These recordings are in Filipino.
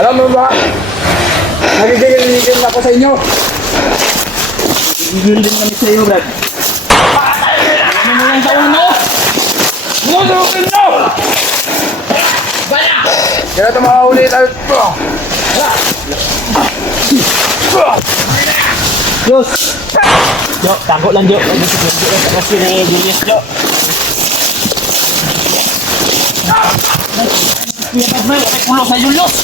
Alam mo ba? Nagigigil na ako sa inyo. Nagigigil din kami sa iyo, Brad. Ano mo yung taon mo? Mudugin mo! Bala! Kaya ito makahuli tayo. Diyos! Jo, tago lang Jo. Tapos yun eh, Julius Jo. Kuya Padmay, may kulo sa Julius!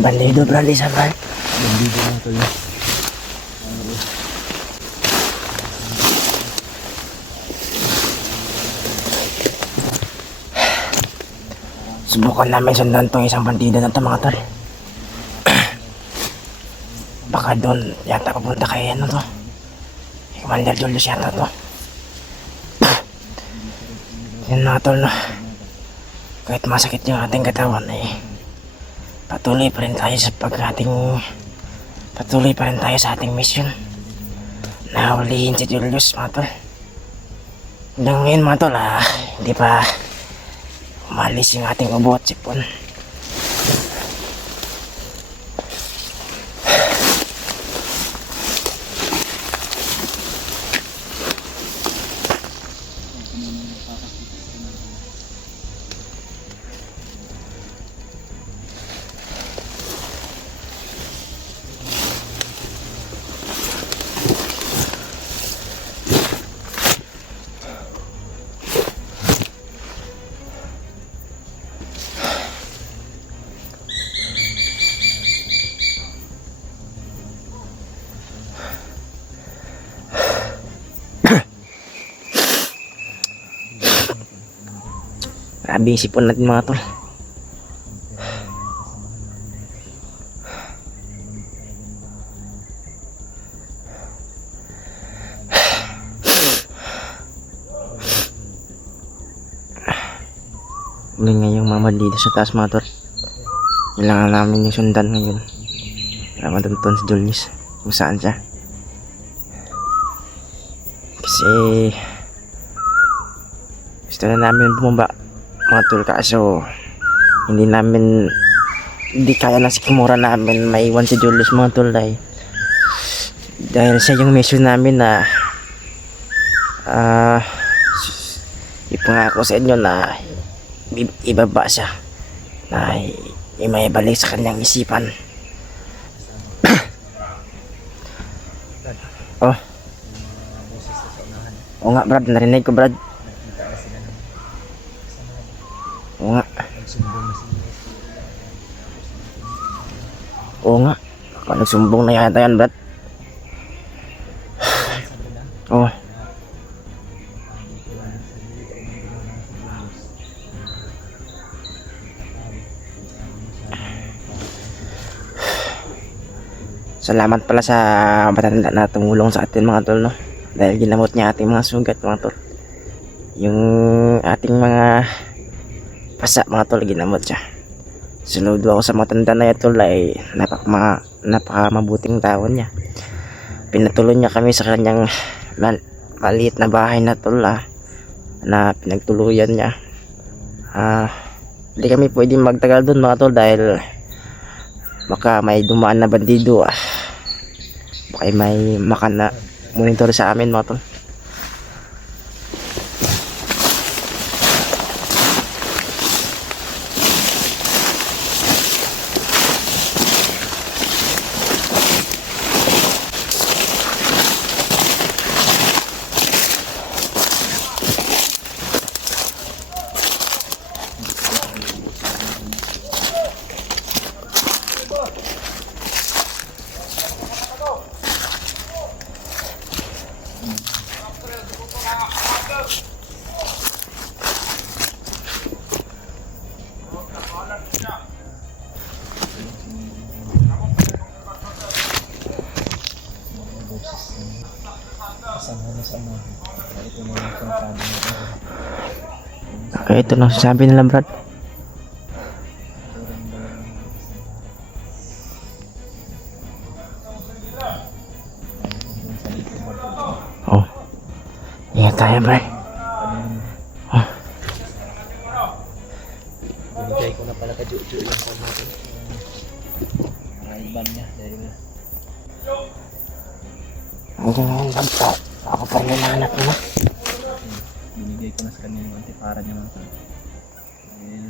Bandido berarti sabar. Bandido na ito yun. Subukan namin sundan tong isang bandido na to mga tol. Baka doon yata papunta kay ano to. Commander Julius yata to. Yan mga tol no. Kahit masakit yung ating katawan patuloy pa rin tayo sa ating mission. Nahulihin si Julius mga tol. Hanggang ngayon mga tol hindi pa umalis yung ating ubo at sipon. Grabe yung sipon natin mga tol. Uli ngayong mamad dito sa taas mga tol. Kailangan namin yung sundan ngayon para matuntun si Julius kung saan siya. Kasi gusto na namin bumaba mga tol, kaso hindi kaya na si Kimura namin maiwan si Julius mga tol dahil siya yung mission namin na ipangako sa inyo na ibaba siya, na maibalik sa kanyang isipan. Oh oo nga Brad, narinig ko Brad. Oo nga. Oo nga. Baka nagsumbong na yata yan, Brad. Oo. Salamat pala sa matanda na tumulong sa atin mga tol, no? Dahil ginamot niya ating mga sugat mga tol. Yung ating mga pasa mga tol, ginamot siya. Saludo ako sa matanda na ito napaka mabuting tao niya. Pinatuloy niya kami sa kanyang maliit na bahay na tol na pinagtuluyan niya. Hindi kami pwedeng magtagal doon mga tol dahil baka may dumaan na bandido baka may makana monitor sa amin mga tol. Okay, ito lang sasabi nila Brad. Oh. Ingat tayo, Brad. Oh. Binigay ko na pala ka Jojo yung pan natin. Iban niya dahil Hindi na yung dampo. Ako pa rin nahanap mo. binigay ko na sa kanya yung antipara niya mga tol. Dahil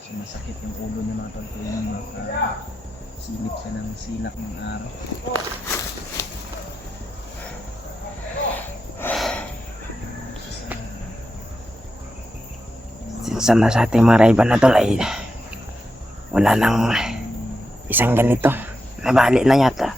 sumasakit yung ulo niya mga tol kaya silip siya ng silak ng araw. Sinsan na sa ating mga raiban na tol ay wala nang isang ganito. Nabali na yata.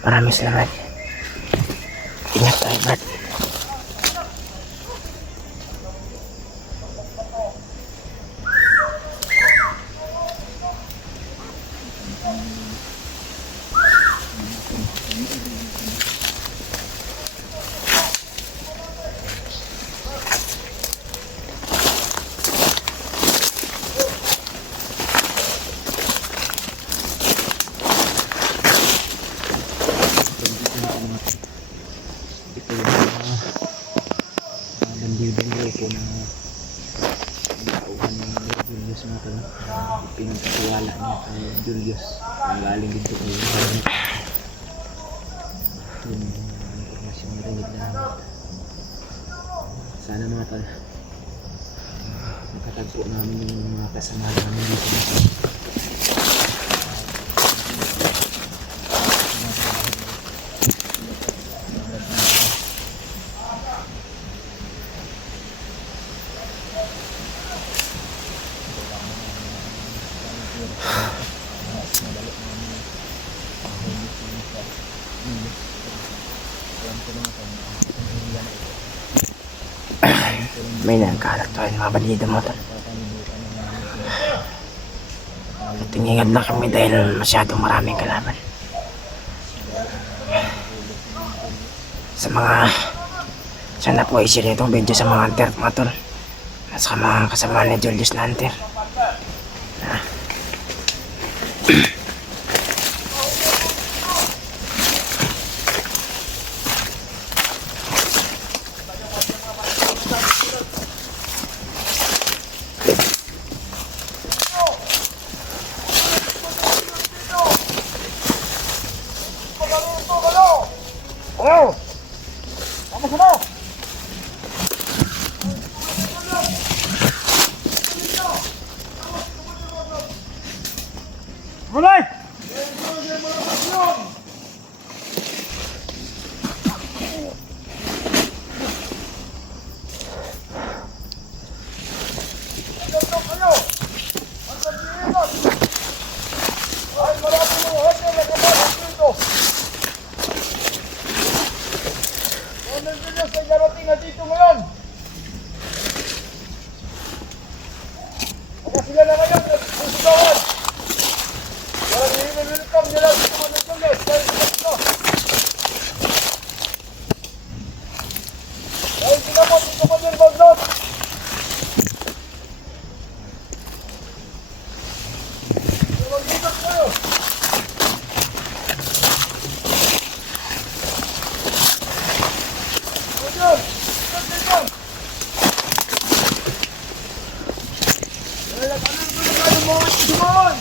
Maraming salamat. Ingat tayo, Brad. Ito yung bandiw-bandiw ko na nauhan ng Julius mga tol. Pinagkatiwala niya kay Julius. Ang galing dito kay yung informasyon na rinig na sana mga tol makatagpo namin yung mga kasamahan namin dito. May nagkalat tayo ng mga bandido mo tol. Tingingad na kami dahil masyadong maraming kalaban. Sa mga sana po i-share itong video sa mga hunter mga tol. At sa mga kasama ni Julius na hunter. Mulai! Sila na ngayon, susugawan. Walang welcome nila sa mga nagsulit. Dahil sila. Dahil sila mo, dito mo din bagnot. Magbigat kayo. Ayan, bigat bigat. Dahil at ano yung pinagano mo at sumawan.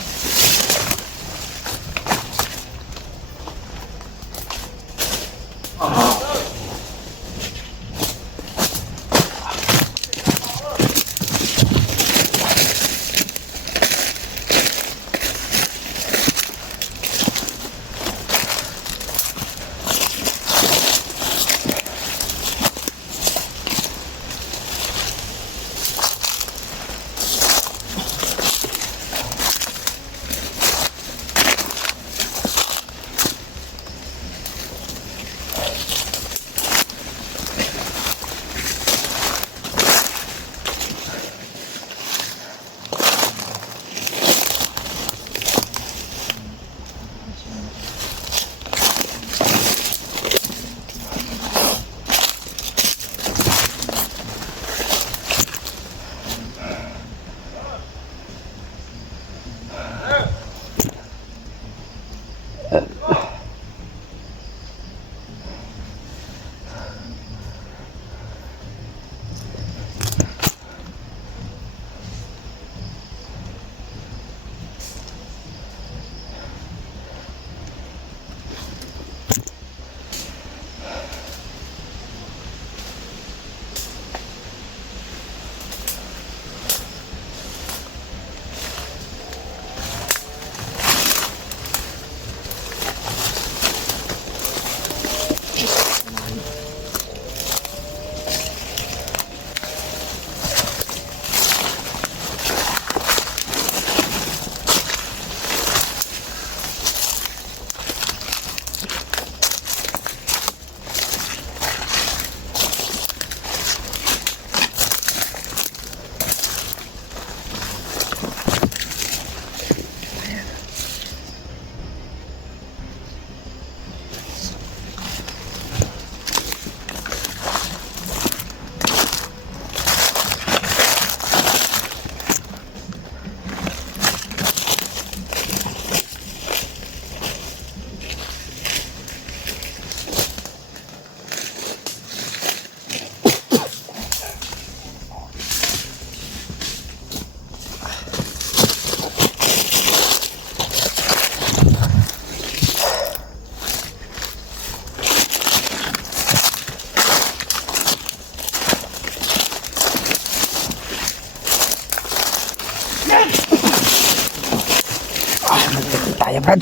Tayo, Brad.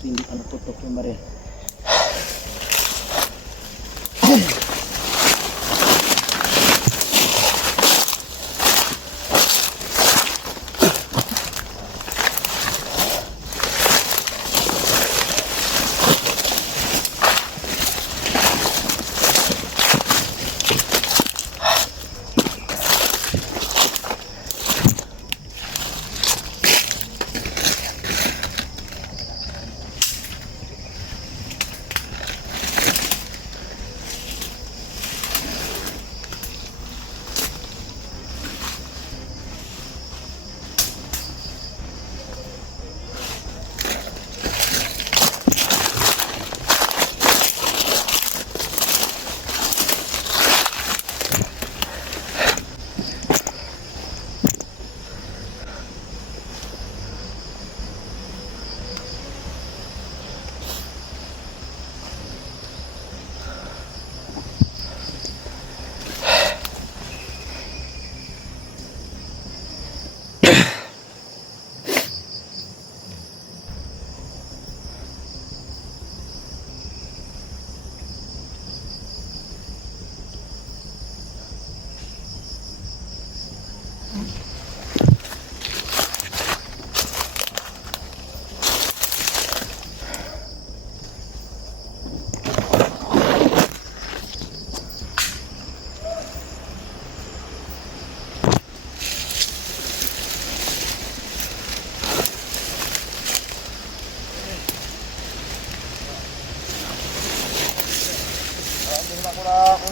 Hindi pa naputok yung baril.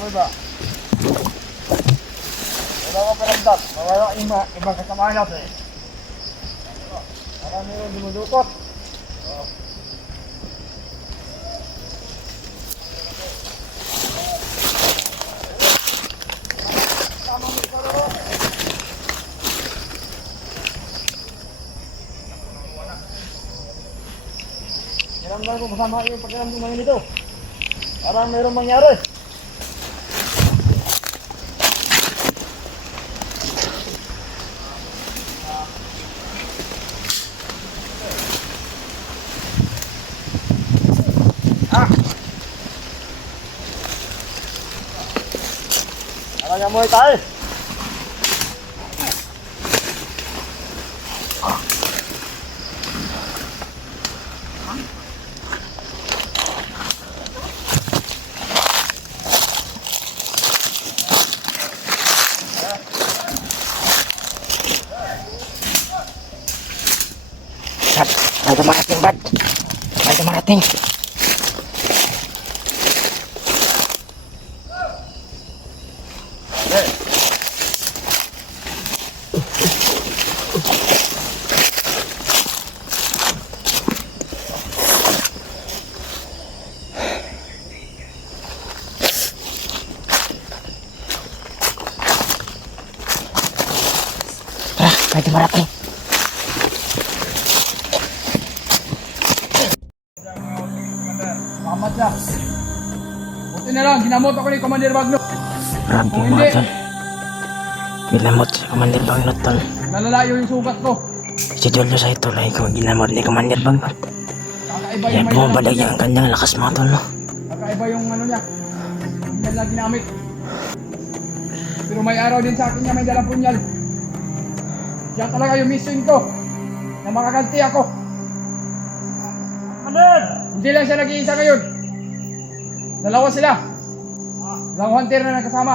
Iba. Wala ka paramdam. Wala ibang kasama natin. Marami yung dumudukot. Niramdam ko kasama yung pagkaramdam ngayon ito. Parang mayroong mangyari. Parang amoy tayo. Brad, may dumarating, Brad. May dumarating. Tara, may dumarating. Salamat siya. Buti na lang, ginamot ako ni Commander Bagno. Grabe Kung mga hindi, tol. Ginamot si Commander Bagnot tol. nalalayo yung sugat ko. Si Julius ay tol ay ginamot ni Commander Bagnot. Kakaiba Kaya yung may bumabalik dalang ang kanyang lakas mga tol no. Kakaiba yung ano niya. Punyal na ginamit. Pero may araw din sa akin niya may dalang punyal. Siya talaga yung mission ko. Na makaganti ako. Hindi lang siya nag-iisa ngayon. Dalawa sila. Dalawang hunter na nagkasama.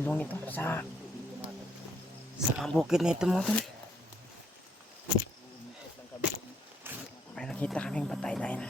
Bundong ito sa mga bukid na ito mga tol. May nakita kaming batay dahil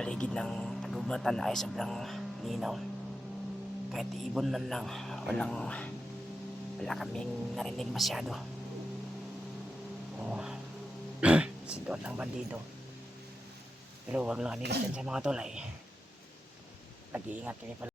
paligid ng kagubatan ay sobrang linaw. Kahit ibon man lang, wala kaming narinig masyado. Oh, si doon ang bandido. Pero wag lang kami ganyan sa mga tulay. Nag-iingat kami pala.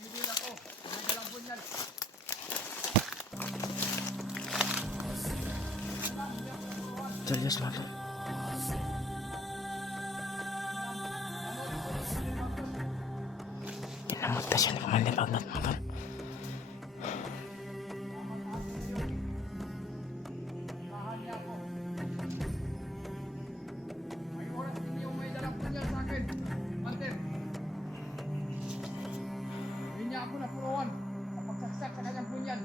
Bibili ako. May dalang punyal. Julius mga tol. Pinamagta siya ni Pamalibagnat mga tol. Samahan niya ako. May oras din yung may dalang punyal sa akin. Hunter. Hindi niya ako napuruan sa pagsaksak sa kanyang punyal.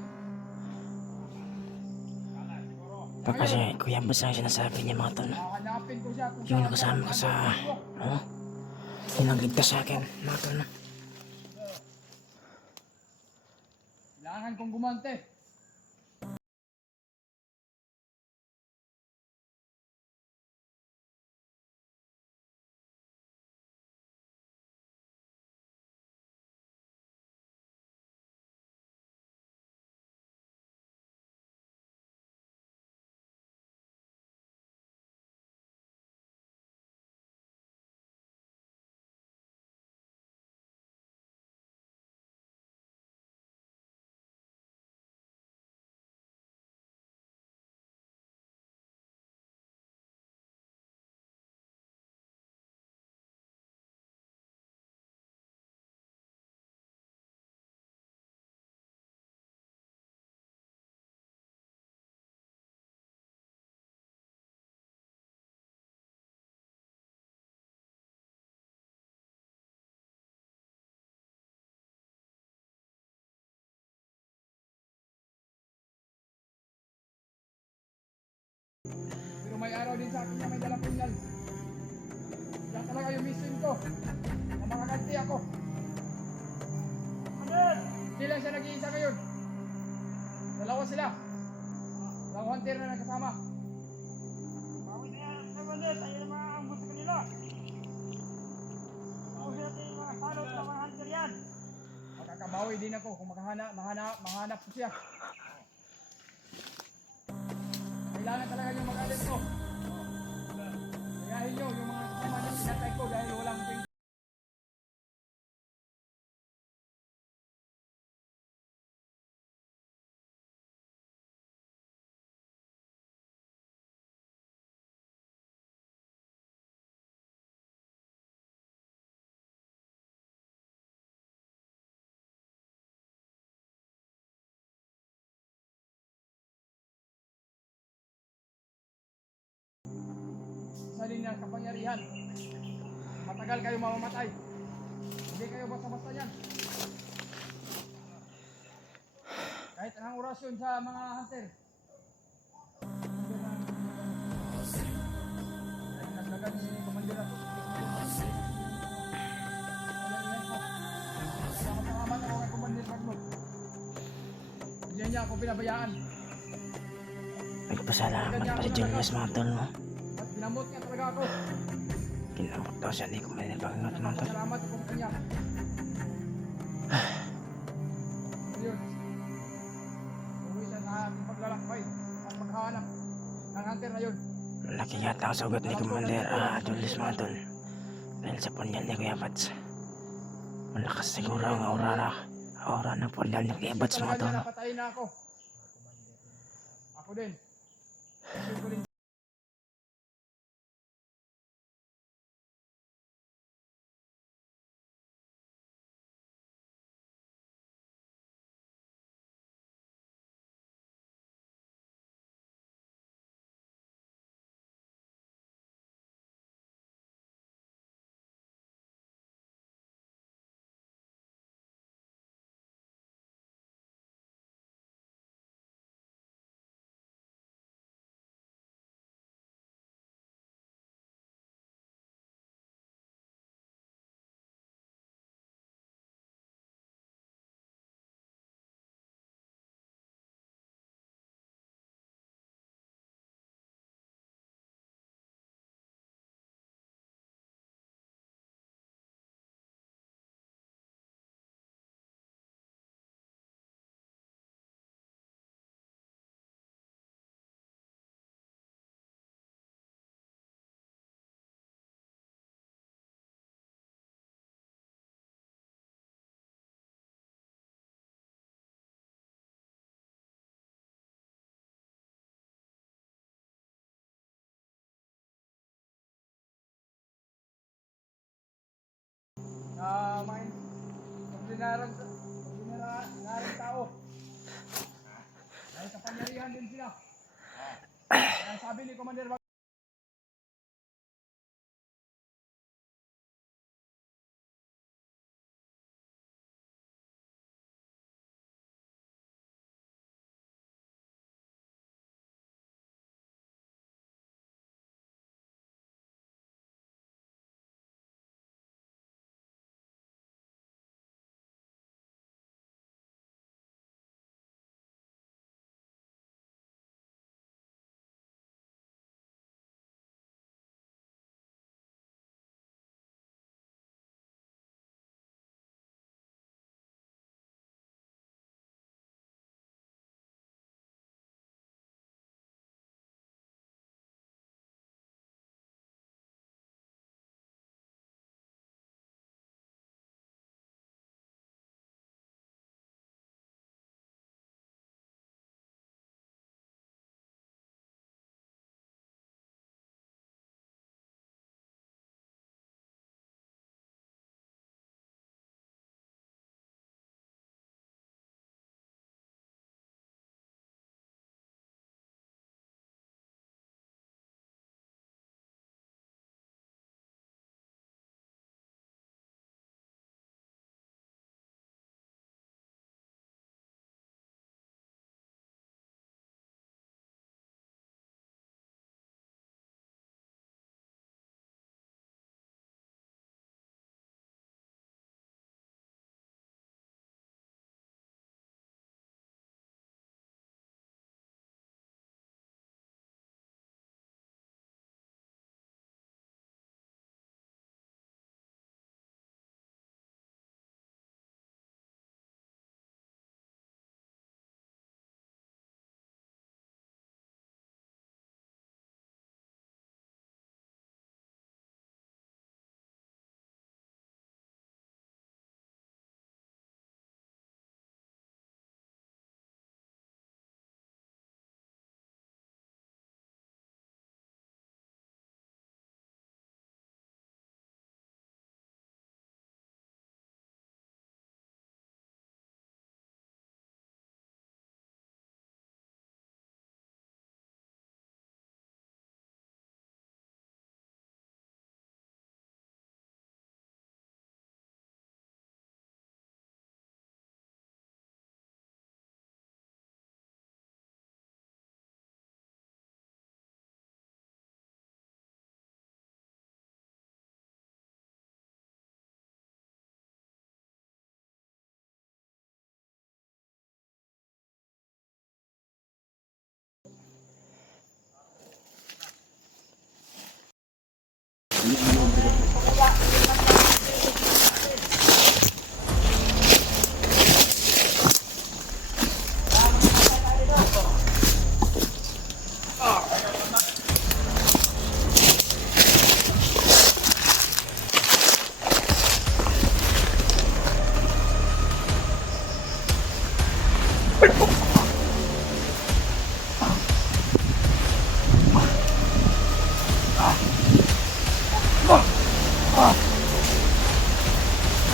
Pag kasi Kuya Bus ang sinasabi niya mga tol. Hahanapin ko siya kung Yung saan nakasama ko sa... Oh, yung nagligtas sa akin mga tol na. Kailangan kong gumante. Pero may araw din sa akin na may dalang punyal. Siya talaga yung mission ko. Na makaganti ako. Hindi lang siya nag-iisa ngayon. Dalawa sila. Dalawang hunter na nakasama. Bawi na yan, Kabalit. Tayo na mga ambos sa kanila. Bawi natin yung mga salot na mga hunter yan. Makakabawi din ako kung mahanap ko siya. Kailangan talaga yung mag-alit ko. Kayahin nyo yung mga kasama niya pinatay ko dahil walang salin ng kapangyarihan. Matagal kayo mamamatay. Hindi kayo basta-basta yan. Kahit anong orasyon sa mga hunter. Naglagan ni Commander ako. Kasama ako kay Commander Bagnog. Hindi niya ako pinabayaan. Nagpasalamat pa si Julius mga tol, no? At ginamot niya talaga ako. Ginamot daw siya ni Kumain Bagnot mga tol. Salamat ako sa kanya. Yun. Uwi siya sa ating paglalakbay at paghahanap ng hunter na yun. Laki yata ang sugat ni Commander Julius mga tol. Dahil sa punyal ni Kuya Bats. Malakas siguro ang aura ng punyal ni Kuya Bats mga tol, no? Napatayin na ako. Ako din. Gusto ko din. Mga ordinaryong tao. Dahil kapangyarihan din sila. Kaya sabi ni Commander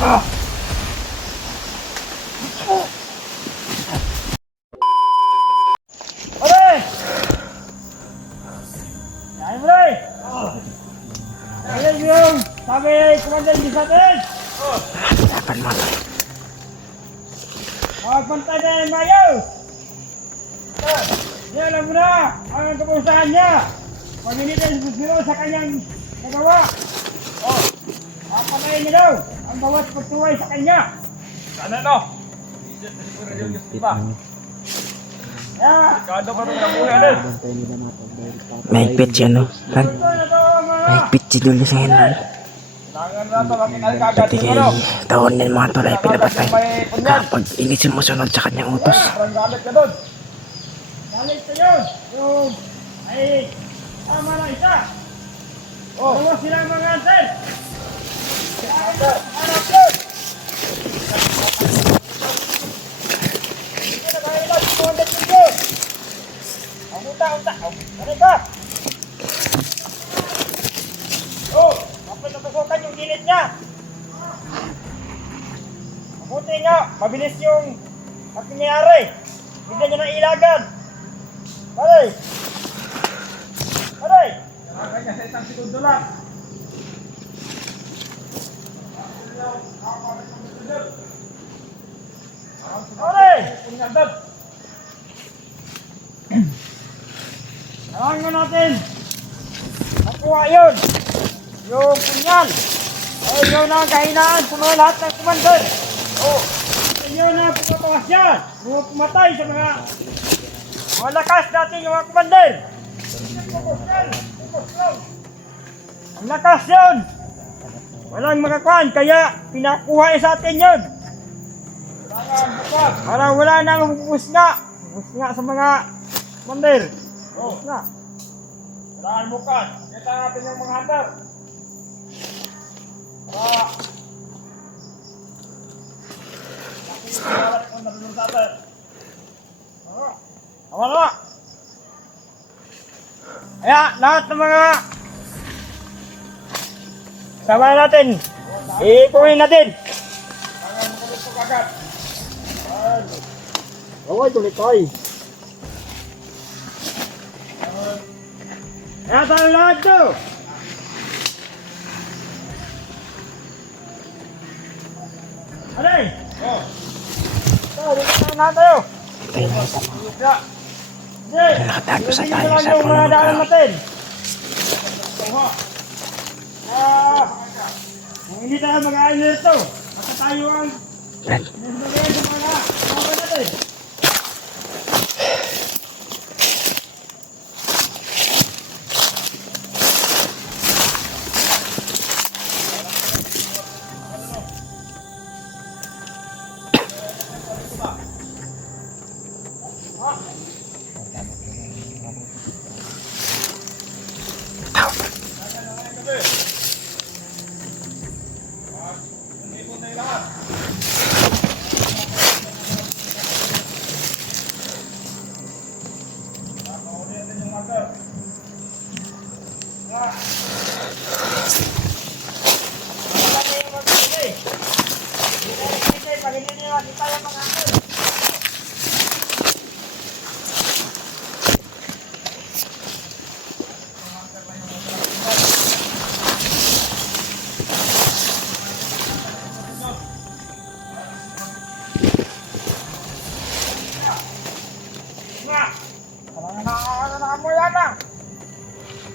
Pare! Yan mo rin! Ayan yung sabi Commander di sa atin! Dapat mga tol. Magpantay na yung mayos! Yan alam mo na ang kapusahan niya! Pag-initin sa kanyang nagawa! Papatayin niya daw ang bawat pagtuway sa kanya! Sana no? Siguro yung Diyos, diba? Kaya, Kado ka rin ang buhay ulit. Bantay nila mga tol dahil Mahigpit siya, no? Lan, ito na to mga... mahigpit si Julius ngayon, Lan. Kailangan na ito, makinal ka agad Pati siguro. taon din mga tol ay pinapatay. May punyan. Kapag hindi sumusunod sa kanyang utos. Parang galit ka doon. Galit sa'yo! Yung... ay... tama na isa! Dalawa silang mga anten! Hanap yun! Hindi na kaya lang si Commander Pinto! Ang unta! Ano ka? Oh! Kapag natusukan yung gilid niya! Mabuti nga! Mabilis yung nangyayari! Bigla niya ng ilagan! Pare! Pare! Kaya niya sa isang segundo lang. Pare! Punyan doon. Kailangan natin nakuha yun! Yung punyal! Ay yun ang kahinaan sa mga lahat ng commander! Oh! Yun ang pumatawas yan! Mga pumatay sa mga lakas natin yung mga commander! Ang lakas yun! Walang makakuhan kaya pinakuha sa atin yun! Para wala nang hubusga! Hubusga sa mga commander! Hubusga! Kailangan bukas. Kita natin yung mga hunter. Para... Nakikita kung nalulong sa atin. Tama na! Kaya lahat ng mga sama natin, ikuhin natin. Kailangan makulusok agad. Okay, tuloy tayo. Kaya tayo lahat to. Alay! Ito, dito tayo lahat tayo. Tayo na sa mga Isya. Hindi! nakatago sa Hindi tayo lang sa yung puno mga ng daan kahoy. natin. Kung hindi tayo mag-aayos to, basta tayo ang Lan, nagmagay sa mga kapwa natin.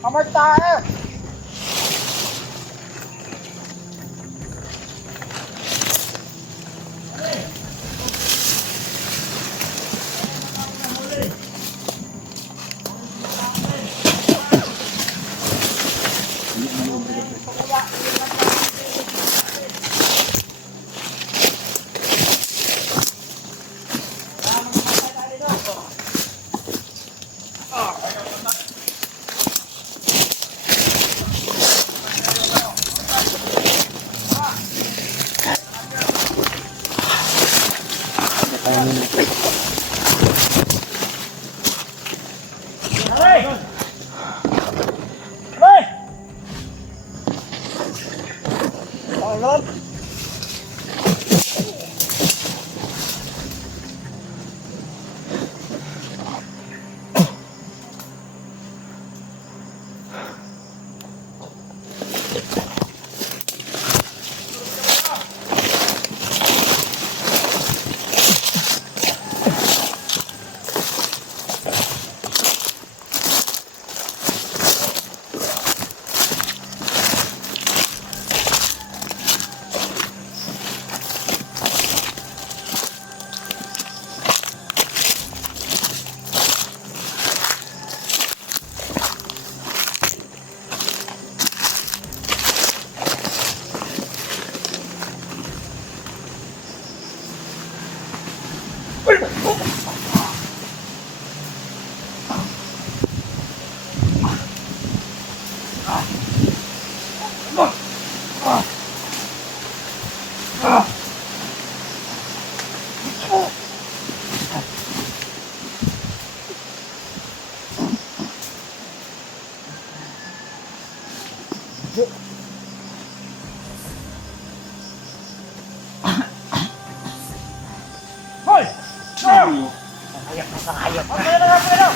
Kamay tayo! Aray! Aray! Aray! Hayop ka. Okay lang, okay lang.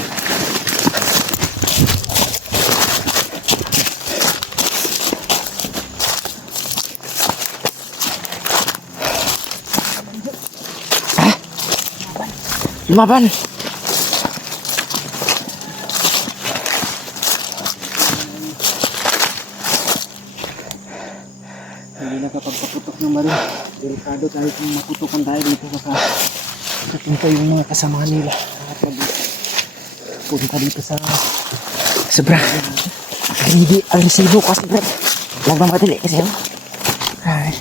Lumaban! Hindi na kapag paputok ng baril. Delikado tayo kung maputokan tayo dito baka napunta yung mga kasama nila at punta dito sa Sobra. Hindi agresibo kasi bro. Huwag bang madali kasi oh. Ay.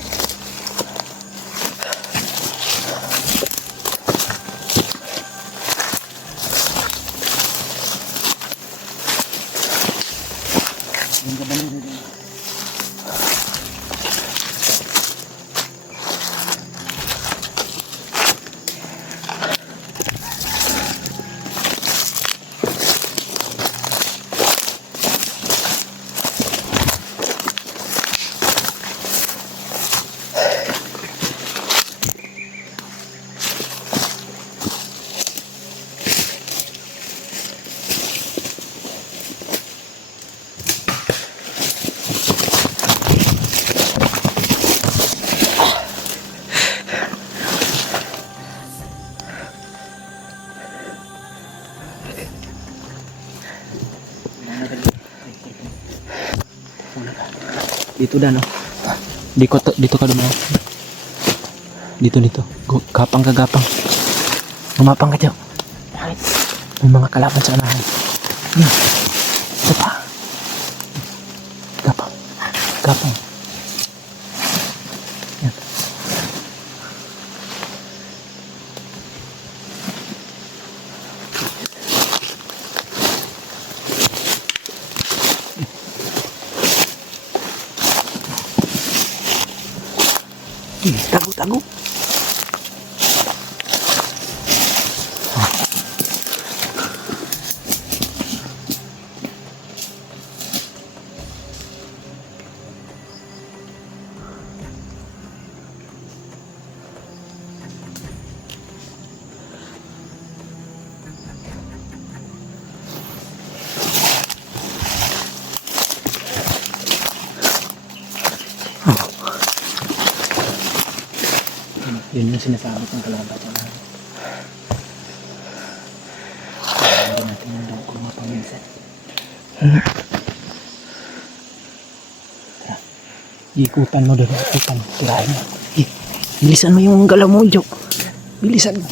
dito Dan, no? Dito ka dumaan. Dito. Gapang ka gapang. Umapang ka dyan. May mga kalaban sa anahan. Ito pa. Gapang. Yan. Tago. Yun yung sinasabi kong kalaban sa anahan. Hindi natin yung daw kung mapaminsan. Ikutan mo doon. Tirahin mo. Bilisan mo yung galaw mo, Jok. Bilisan mo.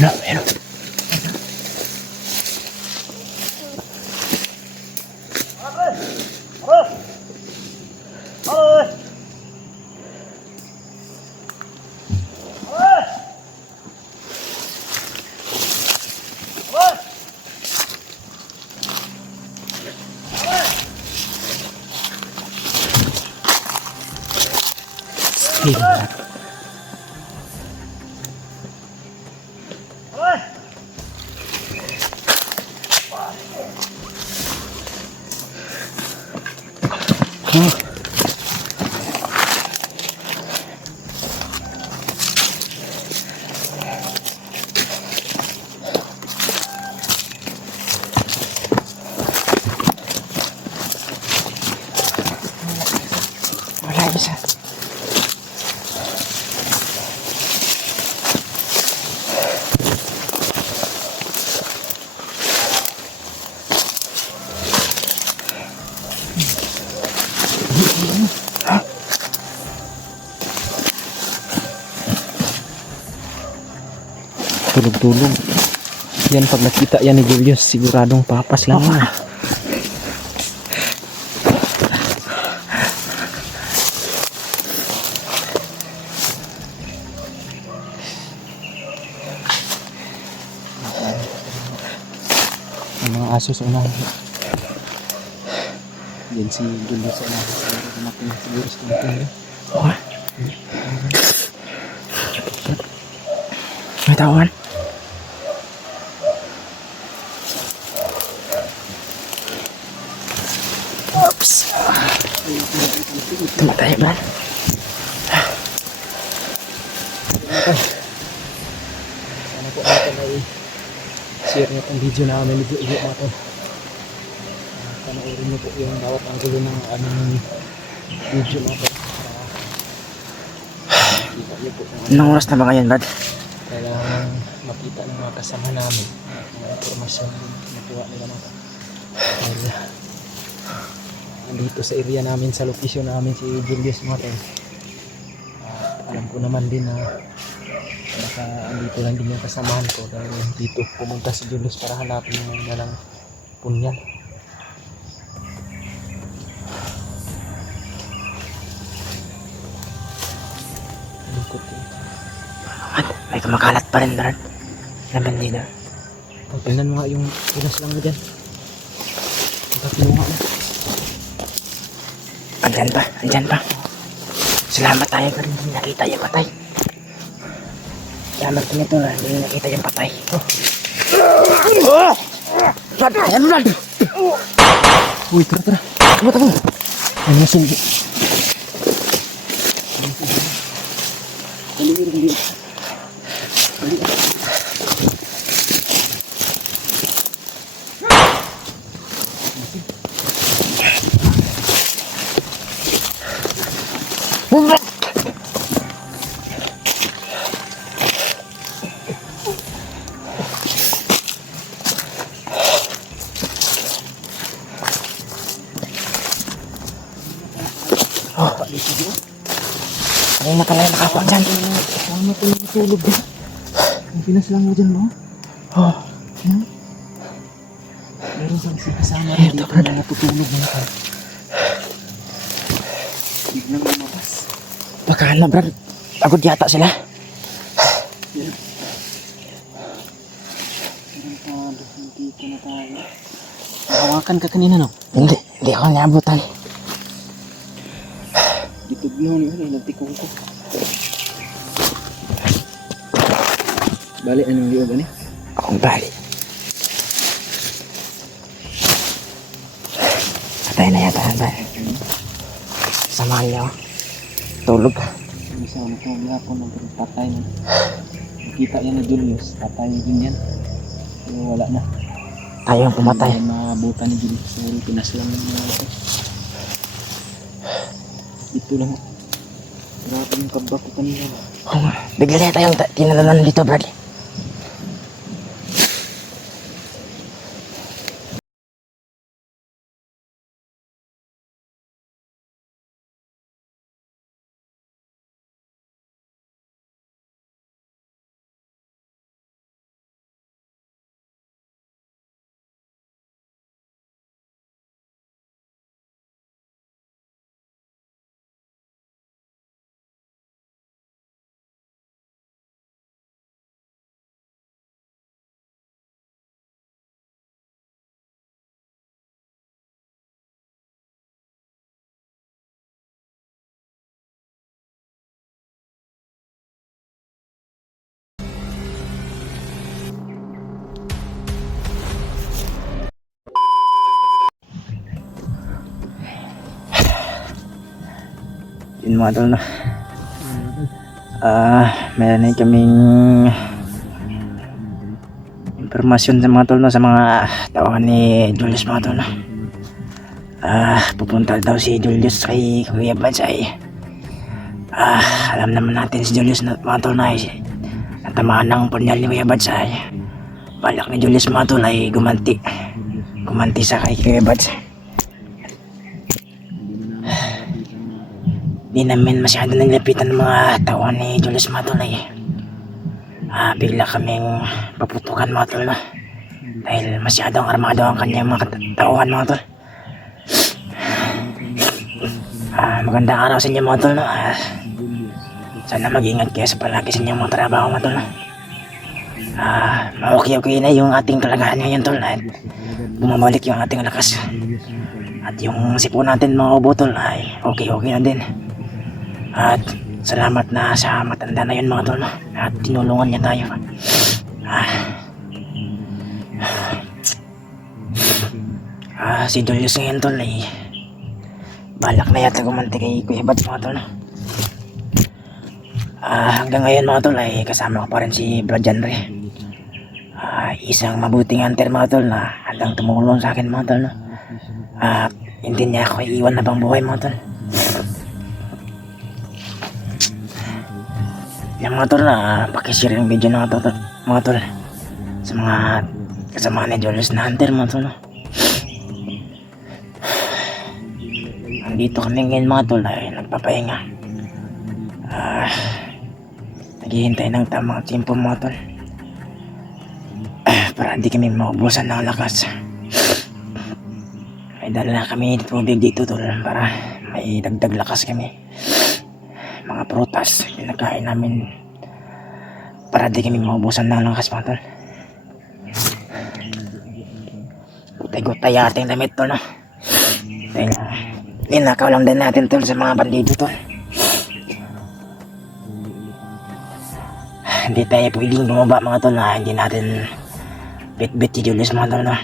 Ano? Wala bisa. Tulog-tulog. Yan pag nakita yan ni Julius, siguradong papas lang yan. Ang mga aso sa unahan. Yan si Julius sa unahan. Siguro sa unahan. Oh. May tawan. Oops. Tumatay ba? Sana po natin ay share nyo itong video namin ni Julius mga tol. Panoorin nyo po yung bawat anggulo ng aming video mga tol. Kita nyo po kung Anong oras na ba ngayon, Brad? kailangan makita ng mga kasama namin at mga informasyon din natuwa nila mga dahil andito sa area namin, sa location namin si Julius mga tol. At alam ko naman din na baka andito lang din yung kasamahan ko dahil dito pumunta si Julius para hanapin yung dalang punyal. Lingkot yun. May kumakalat pa rin, Brad. Na bandida. Tingnan mo nga yung pinas lang mo dyan. Kinuha na. Andyan pa, andyan pa. Salamat tayo ka rin hindi nakita yung patay. Salamat ko nito na hindi nakita yung patay. Oh! Brad, ayan Brad! Uy, tara, tara. Tama, tama. Ay, nasundo. Ay, nakalaya nakapa dyan. Tama ko yung tulog din. Ang pinas lang mo dyan, no? Oh, Meron kang kasama rin dito na natutulog mga tol. Biglang lumabas. baka ano, Brad. Pagod yata sila. Tarantado, dito na tayo. Hawakan ka kanina, no? Hindi ako niabutan. Ditugnaw niyo, nagtikong ko. Bali, anong liog, ano? Akong bali. Patay na yata, Brad. Samahan niyo ako. Tulog. Isa na itong hapon ng patay na. Nakita yan na Julius, patay din yan. Pero wala na. Tayo ang pumatay. Hindi na maabutan ni Julius. So, pinas lang ng mga ito. Ito lang. Grabe yung kabak ko kanina. Oo nga. Bigla na tayong tinalanan dito, Brad. Yun mga tol, no? Meron na kaming impormasyon sa mga tol, no? Sa mga tawagan ni Julius mga tol, no? Pupunta daw si Julius kay Kuya Bansay Alam naman natin si Julius na mga tol na natamaan ng punyal ni Kuya Bads ay balak ni Julius mga tol ay gumanti sa kay Kuya Bads. Di namin masyado naglapitan ng mga tauhan ni Julius mga tol ay bigla kaming paputukan mga tol no? Dahil masyadong armado ang kanyang mga tauhan mga tol. Magandang araw sa inyo mga tol no? Sana mag-ingat kayo sa palagi sa inyong mga trabaho mga tol no? Okay na yung ating kalagahan ngayon tol at bumabalik yung ating lakas at yung sipon natin mga ubo tol ay okay na din. At salamat na sa matanda na yun mga tol no? At tinulungan niya tayo. Si Julius ngayon tol ay balak na yata gumanti kay Kuya Bads mga tol no? Hanggang ngayon mga tol ay kasama ko pa rin si Brad Janre. Isang mabuting hunter mga tol na handang tumulong sa akin mga tol no? Hindi niya ako iiwan na bang buhay mga tol. Yung mga tol na pakishare yung video na mga tol sa mga kasama ni Julius na hunter mga tol no? Andito kami ngayon mga tol ay nagpapahinga. Naghihintay ng tamang tiyempo mga tol para hindi kami maubusan ng lakas. May dala na kami tubig dito tol para may dagdag lakas kami. Mga prutas pinakain namin para di kami maubusan ng lakas mga tol. Gutay-gutay ating damit tol no? Dahil ninakaw lang din natin tol sa mga bandido tol. Hindi tayo pwedeng bumaba mga tol na hindi natin bit-bit si Julius mga tol no?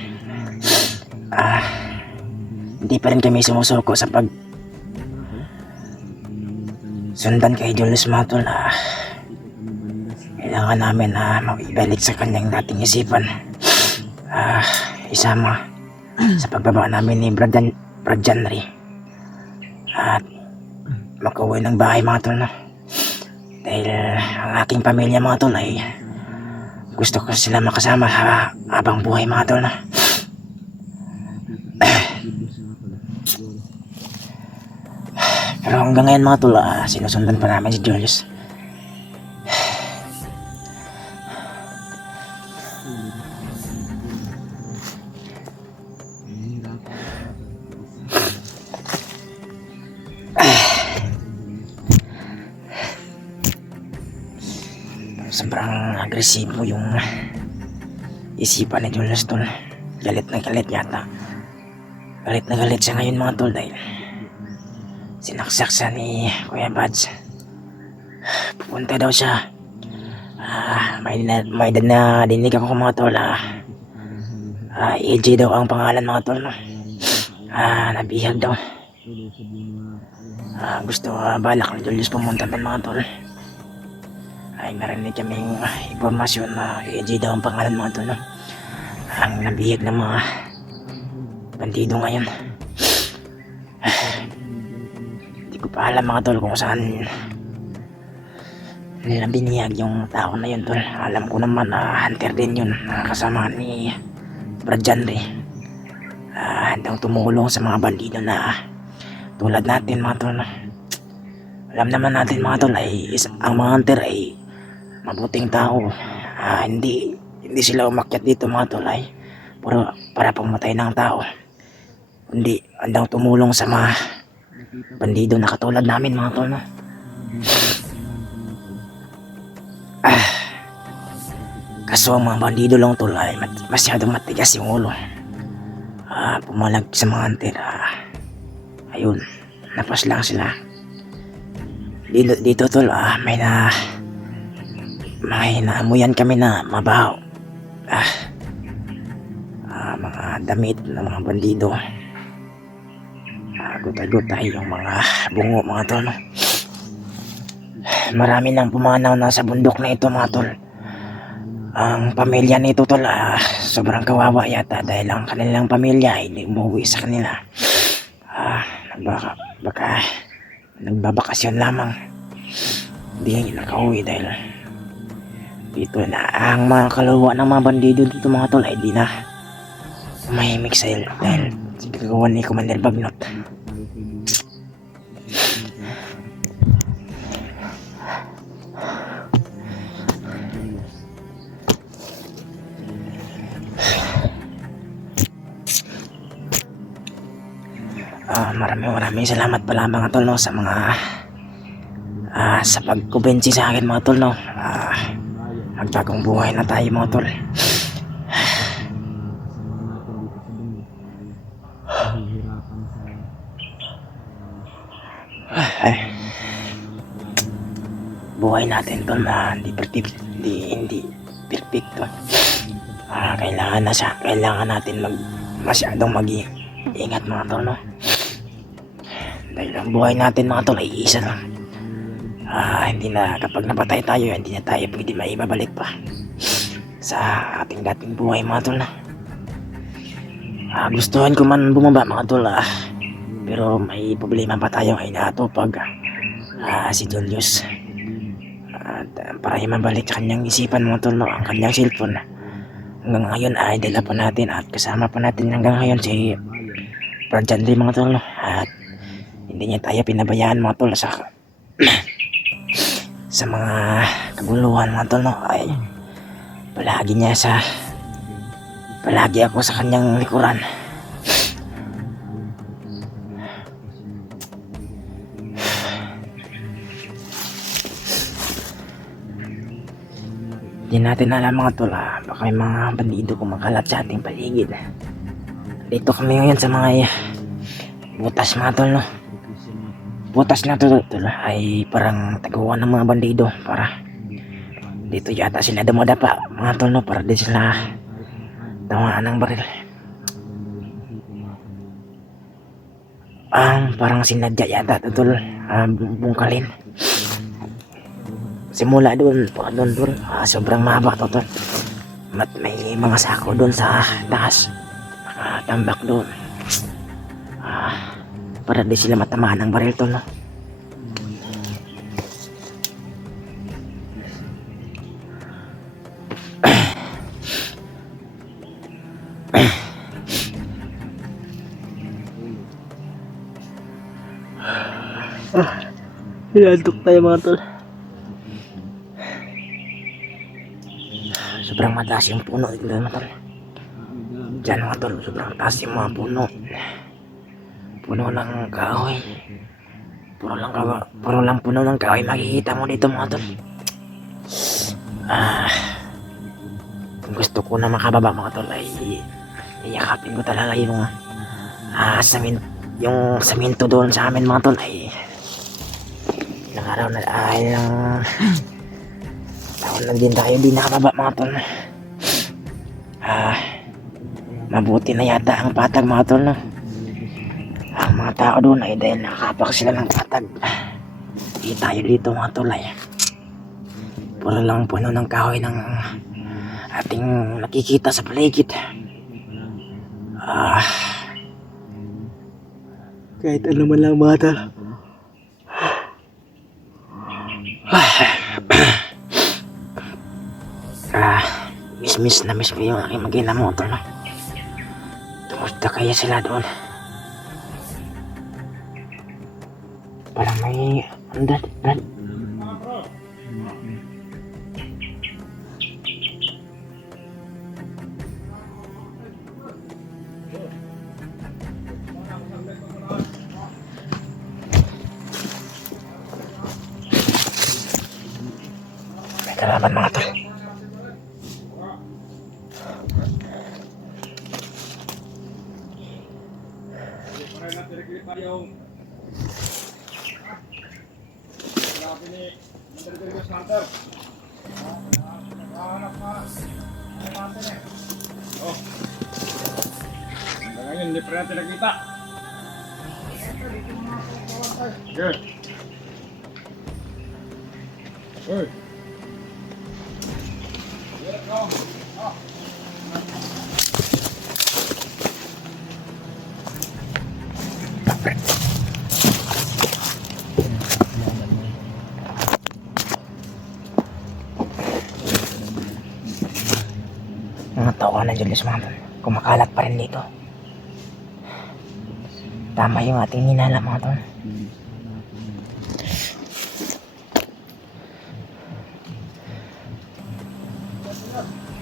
Hindi pa rin kami sumusuko sa pag sundan kay Julius mga tol. Kailangan namin maibalik sa kanyang dating isipan. Isama sa pagbaba namin ni Brad Janre at makauwi ng bahay mga tol no? Dahil ang aking pamilya mga tol ay gusto ko sila makasama habang buhay mga tol no? Pero hanggang ngayon mga tol sinusundan pa namin si Julius. Sobrang agresibo yung isipan ni Julius tol. Galit na galit yata. Galit na galit siya ngayon mga tol dahil sinaksak siya ni Kuya Bads. Pupunta daw siya. May dinig ako mga tol. AJ daw ang pangalan mga tol no? Nabihag daw. Gusto balak ni Julius pumunta doon mga tol. Ay narinig kaming impormasyon na AJ daw ang pangalan mga tol no? Ang nabihag ng mga bandido ngayon. Hindi ko pa alam mga tol kung saan nila binihag yung tao na yun tol. Alam ko naman hunter din yun, kasama ni Brad Janre. Handang tumulong sa mga bandido na tulad natin mga tol. Alam naman natin mga tol ay ang mga hunter ay mabuting tao. Hindi sila umakyat dito mga tol ay para pumatay ng tao. Hindi handang tumulong sa mga bandido na katulad namin mga tol no? Kaso ang mga bandido lang tol ay masyadong matigas yung ulo. Pumalag sa mga hunter. Ayun, napas lang sila. Dito tol may naamuyan kami na mabaho. Mga damit ng mga bandido. Gutay-gutay yung mga bungo mga tol no? Marami nang pumanaw na sa bundok na ito mga tol. Ang pamilya nito tol sobrang kawawa yata dahil ang kanilang pamilya ay umuwi sa kanila. Baka nagbabakasyon lamang. Hindi nakauwi dahil dito na ang mga kalawa ng mga bandido dito mga tol ay di na umahimik dahil sigagawa ni Commander Bagnot. Maraming salamat pala mga tol, no, sa mga sa pagkubensi sa akin mga tol, no. Magbagong buhay na tayo mga tol. Buhay natin tol na hindi perfecto. Kailangan natin masyadong mag-iingat mga tol, no. Dahil ang buhay natin mga tol ay isa lang. Hindi na kapag napatay tayo, hindi na tayo pwede maibabalik pa sa ating dating buhay mga tol, na. Gustuhan ko man bumaba mga tol, pero may problema pa tayo ay natupag si Julius. Para mabalik sa kanyang isipan mga tol, no, ang kanyang cellphone. Hanggang ngayon ay dala pa natin at kasama pa natin hanggang ngayon si Brad Lee mga tol, no. At hindi niya tayo pinabayaan mga tol sa mga kaguluhan mga tol, no. Ay palagi ako sa kanyang likuran. Hindi natin alam mga tol, baka may mga bandido kumakalat sa ating paligid. Dito kami ngayon sa mga butas mga tol, no. Butas na to tol ay parang tagawan ng mga bandido para dito yata sila dumadapa mga tol, no, para din sila tamaan ng baril. Parang sinadya yata to tol, bungkalin. Simula doon tol, sobrang mahaba to tol. May mga sako doon sa taas, nakatambak doon. Para di sila matamaan ng baril tol, no. Hinantok tayo mga tol. Sobrang mataas yung puno dito mga tol. Diyan mga tol, sobrang taas yung mga puno. Puno ng kahoy. Puro lang puno ng kahoy makikita mo dito mga tol. Kung gusto ko na makababa mga tol ay iyakapin ko talaga yung yung saminto doon sa amin mga tol ay ilang araw na ilang taon na din tayo hindi nakababa mga tol. Mabuti na yata ang patag mga tol, no. Ang mga tao doon ay dahil nakakapak sila ng patag. Hindi tayo dito mga tol ay puro lang puno ng kahoy ng ating nakikita sa paligid. Kahit ano man lang mga tol. Miss ko yung aking mag-ina mo tol, no. Kumusta kaya sila doon? Parang may andad. May kalaban mga tol. Ngayon, hindi pa natin nakita. Good. Good. yan, Julius mga tol. Kumakalat pa rin dito. Tama yung ating hinala mga tol.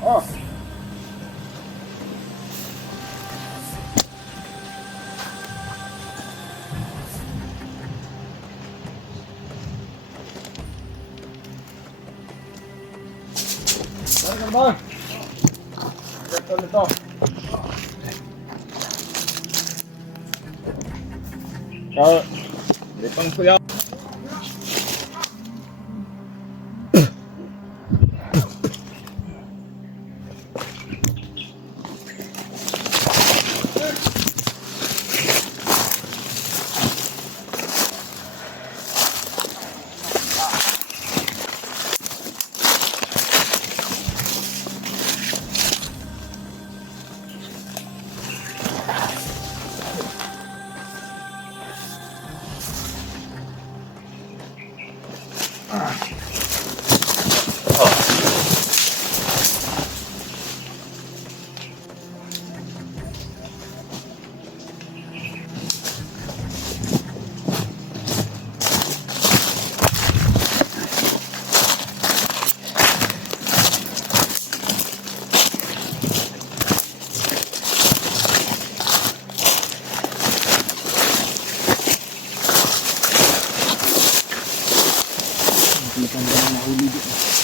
Oh. Bang. Ito. Kau, depan kuya.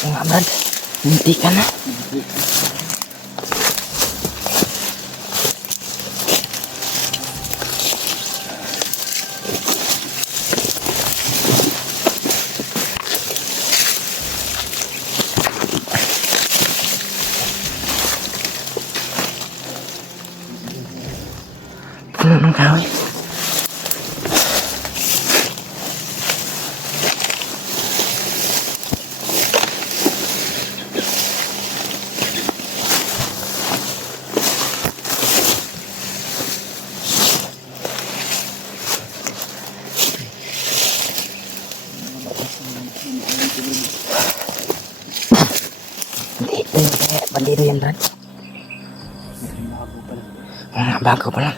Oo nga, Brad. Hindi ka na. Puno ng kahoy. Bandido yan, Brad. Oo nga, bago pa lang.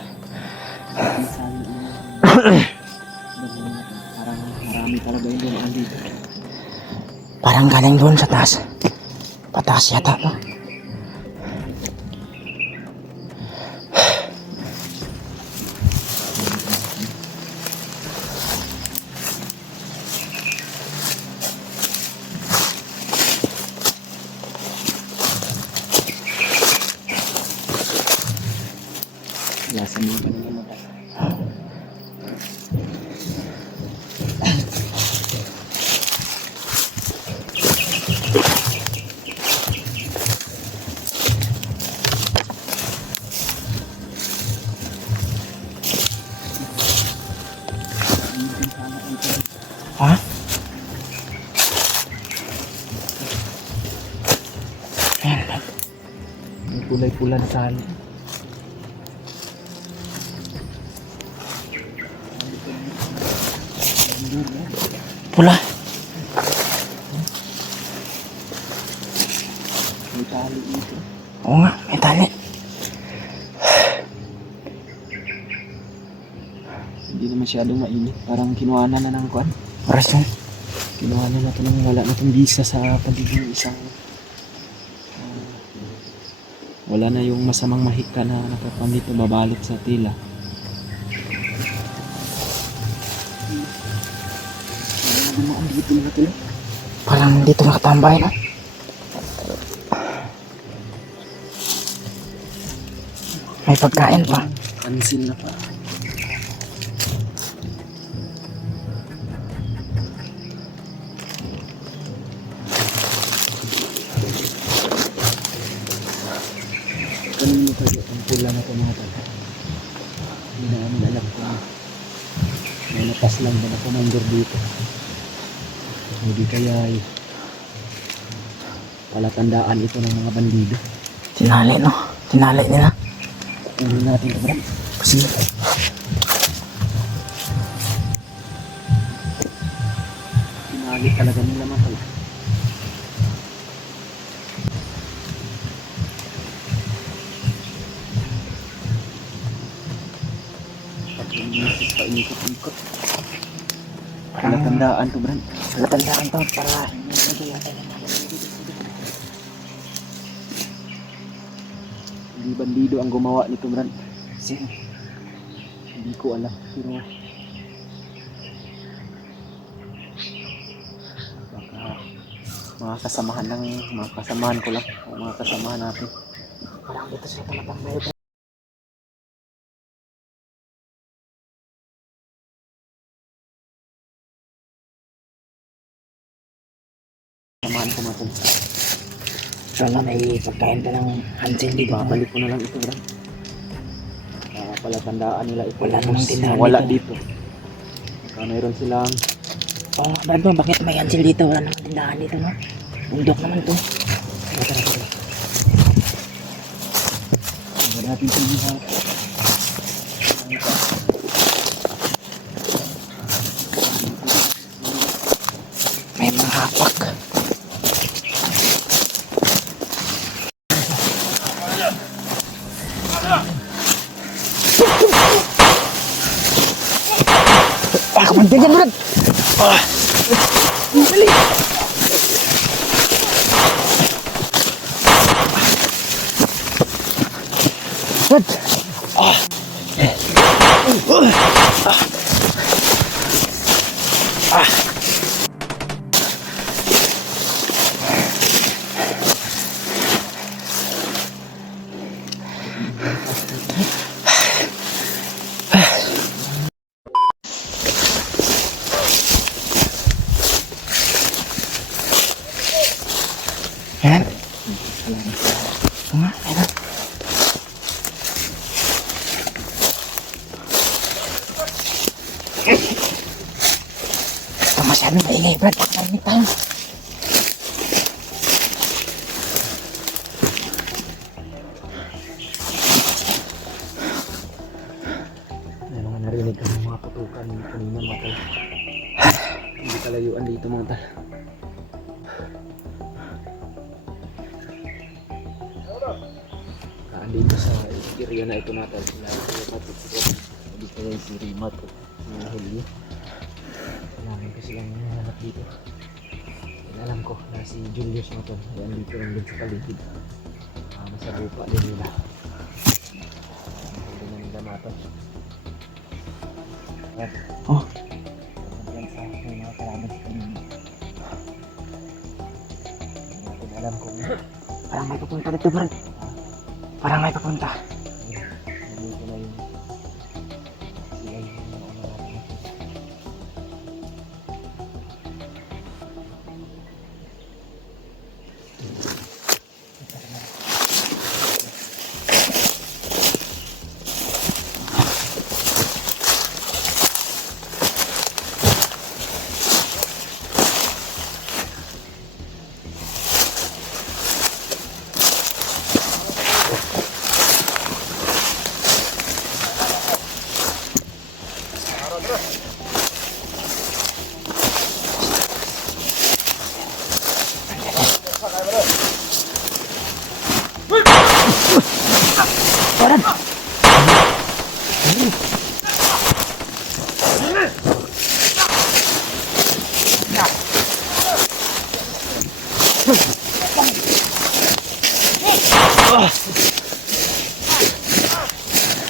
Marami talaga yung dumaan dito. Parang galing doon sa taas. Pataas yata to. Lasa mo pa naman ako. Ha? Ayan, Brad. May kulay-pula na tali. Pula. May tali dito. Oo nga, may tali. Hindi na masyadong mainit. Parang kinuha na ng kuan. Oras yun. Kinuha na natin ng wala na itong bisa sa pagiging isang wala na yung masamang mahika na nakapamito babalot sa tila. Dumaan dito mga tuloy. Parang dito nakatambay na. May pagkain pa. Pansin na pa. Kanino kayo ang pula na ito mga tol? Hindi na namin alam kung may napas lang ba na commander dito. Hindi kaya ay palatandaan ito ng mga bandido. Tinali, no? Tinali nila. Hindi natin ito bro. Kasi Tinali talaga nila mga tol. Lumisis pa ikot-ikot. Palatandaan to, Brad. Palatandaan to para Hindi bandido ang gumawa nito, Brad. sino? Hindi ko alam. Pero baka mga kasamahan ko lang. O mga kasamahan natin. Parang dito sila tumatambay. Kasamahan ko natin. Sana may pagkain pa ng Hansel dito. Babalik ko na lang ito, Brad. Palatandaan nila ito. Wala namang tindahan Wala dito. dito. Baka mayroon silang Oo nga, Brad, no? Bakit may Hansel dito? Wala namang tindahan dito, no? Bundok naman to. Tara. Hindi natin pilihan. May mga hapak. Kamantil dyan, Brad! Dali! Brad! Yan. Oo nga, ayun. Ito masyadong maingay, Brad. Narinig tayo. May mga narinig kami mga putukan kanina, mga tal. Hindi kalayuan dito, mga tal. Dito sa area na ito natin sila dito yung si Rimat at si Helio. Kailangan ko silang hanap dito. And alam ko na si Julius na ito ay andito lang din sa paligid. Nasa lupa din nila. Hindi na nila natin. Oh. Yan sa mga kalaban sa kanina. Hindi natin alam kung Parang may papunta dito, Brad. Parang may papunta. nandito na yung sila yung mga ano natin.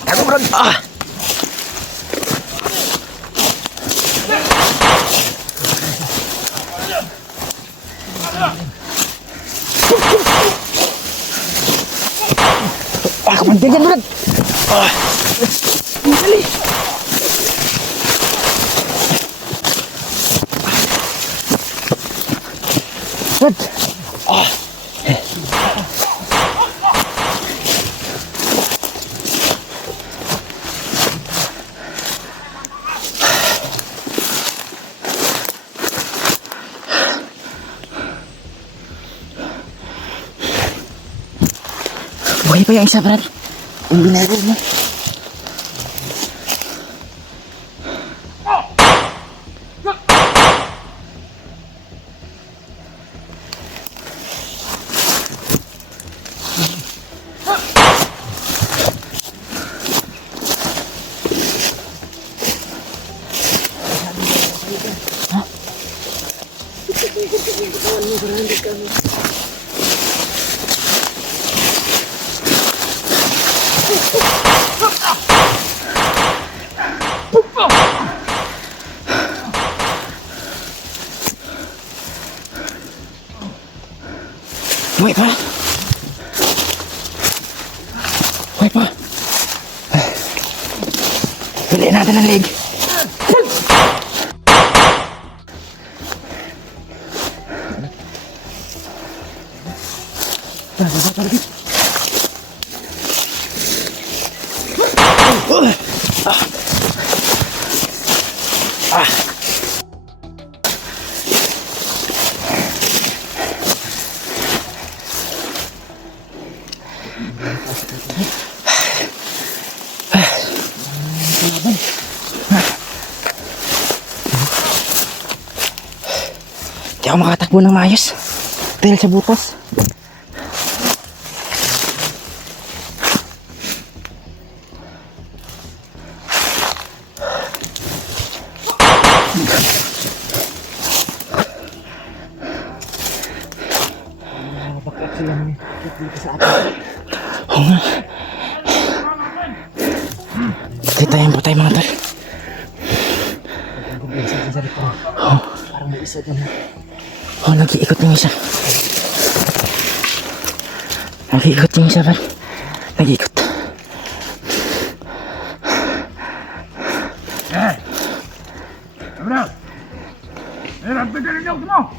Tago, Brad! Kamantil dyan, Brad! Dali! Brad! Buhay pa yung isa, Brad. Yung binaril mo. Buhay pa. Buhay pa. Piliin natin ang leg. Di ako makatakbo ng maayos dahil sa butas. Bakit sila may dito sa atin? Oo nga. Patay mga tol. Sa likod. Parang may isa dyan. Oh, nag-iikot yung isa. Nag-iikot yung isa, pal. Nag-iikot. Abra! Rapid ka rin yung mo!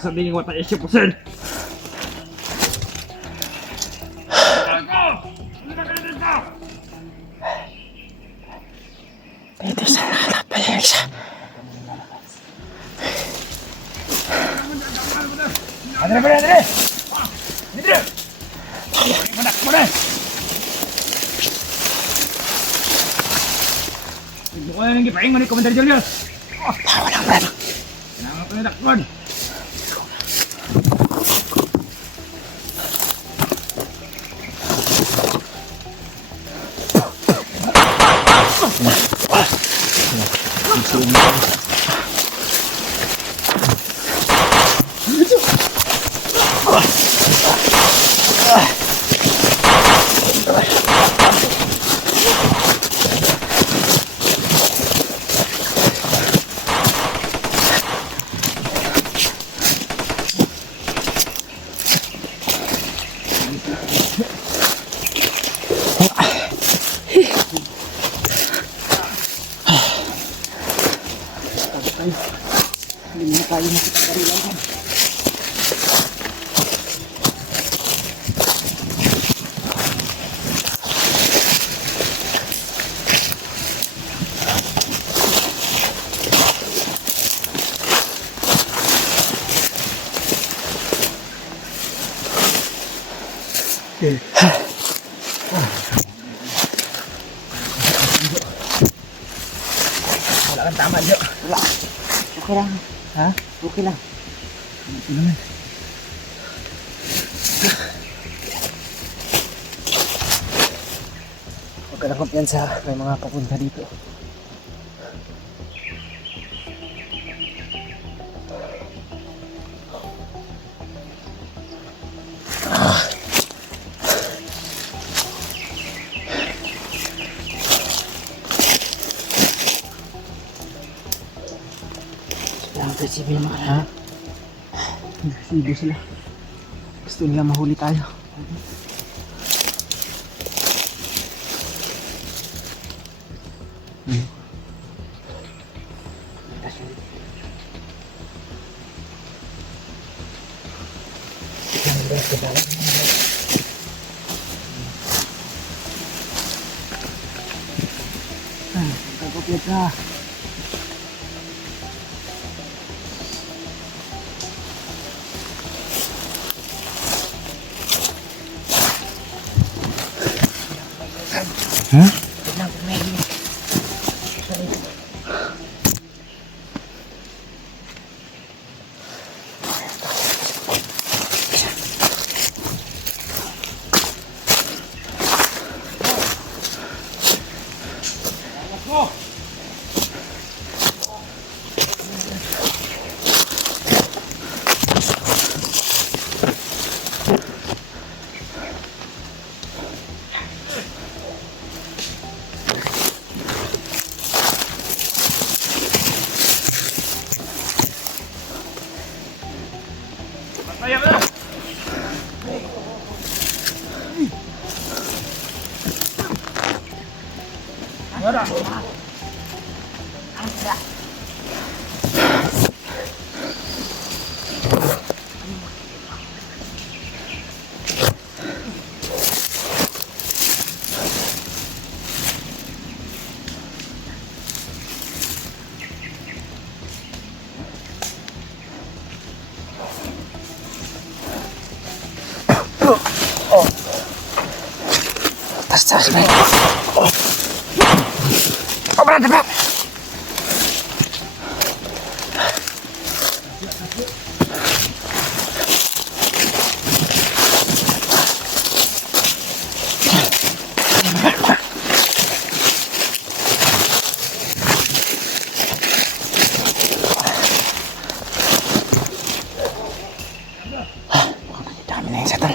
Sabihin ko tayo 10%. Dito sa nakalapal yung isa. Andre! Andre! Manak mo na! Hindi ko na nang gipaing mo ni Commander Julius! Tawa lang, brad. Kailangan ko na dakon! Hindi na tayo makipagkarilan. Wala kang tama, Jo. Wala. Okay lang. Ha? Okay lang. Ito naman. Huwag ka lang kumpiyansa. May mga papunta dito. Ang prinsipyo naman, ha? Nagsibo sila. Gusto nila mahuli tayo. Kagupit ka. Tas, men. Oh, berantem, Pak. Dami na yung setan.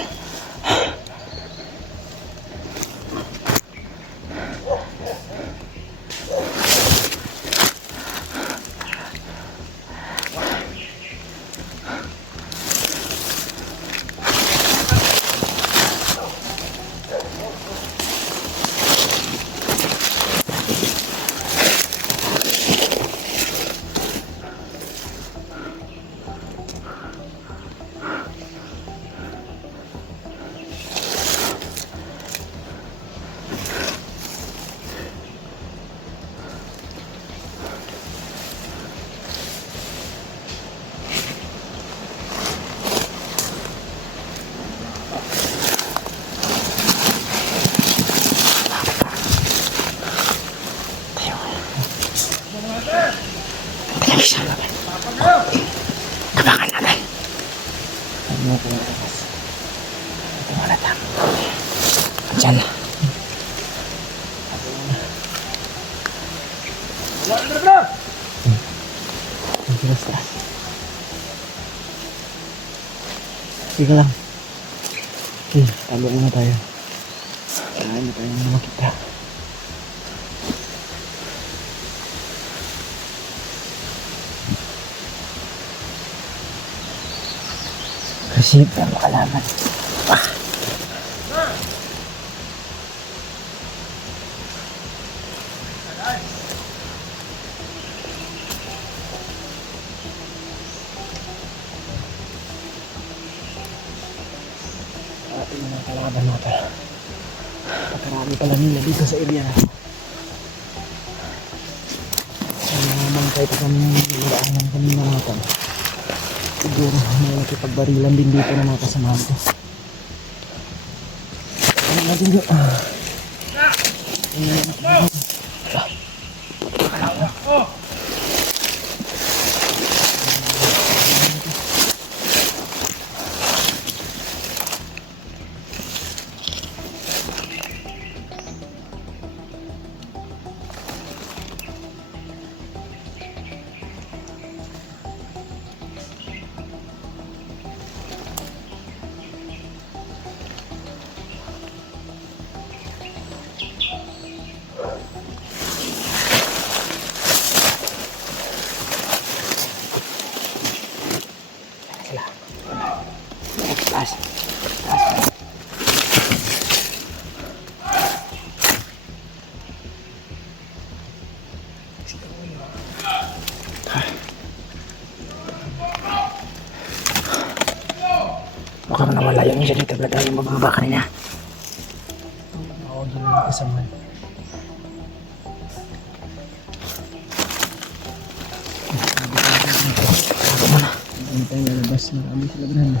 Tingnan siya laban. Kabakan natin. Ano mo po yung atas? Ito mo na tam. Diyan na. Basta. Sige lang. Okay, talo muna tayo. Kailangan na tayo makita. Kasi para makalaman. Ating mga kalaban natin. Pagkarami pala nila dito sa area na. Naman kahit kami nilaanan kanina natin. Siguro may nakipagbarilan din dito na mga kasamahan ko. Ano natin yun? Taas. Taas. Mukhang nawala yung isa dito. Wala tayong mababa kanina. Oo, gano'n kasama. Tago mo na. Hindi tayo lalabas. Marami sila ganun.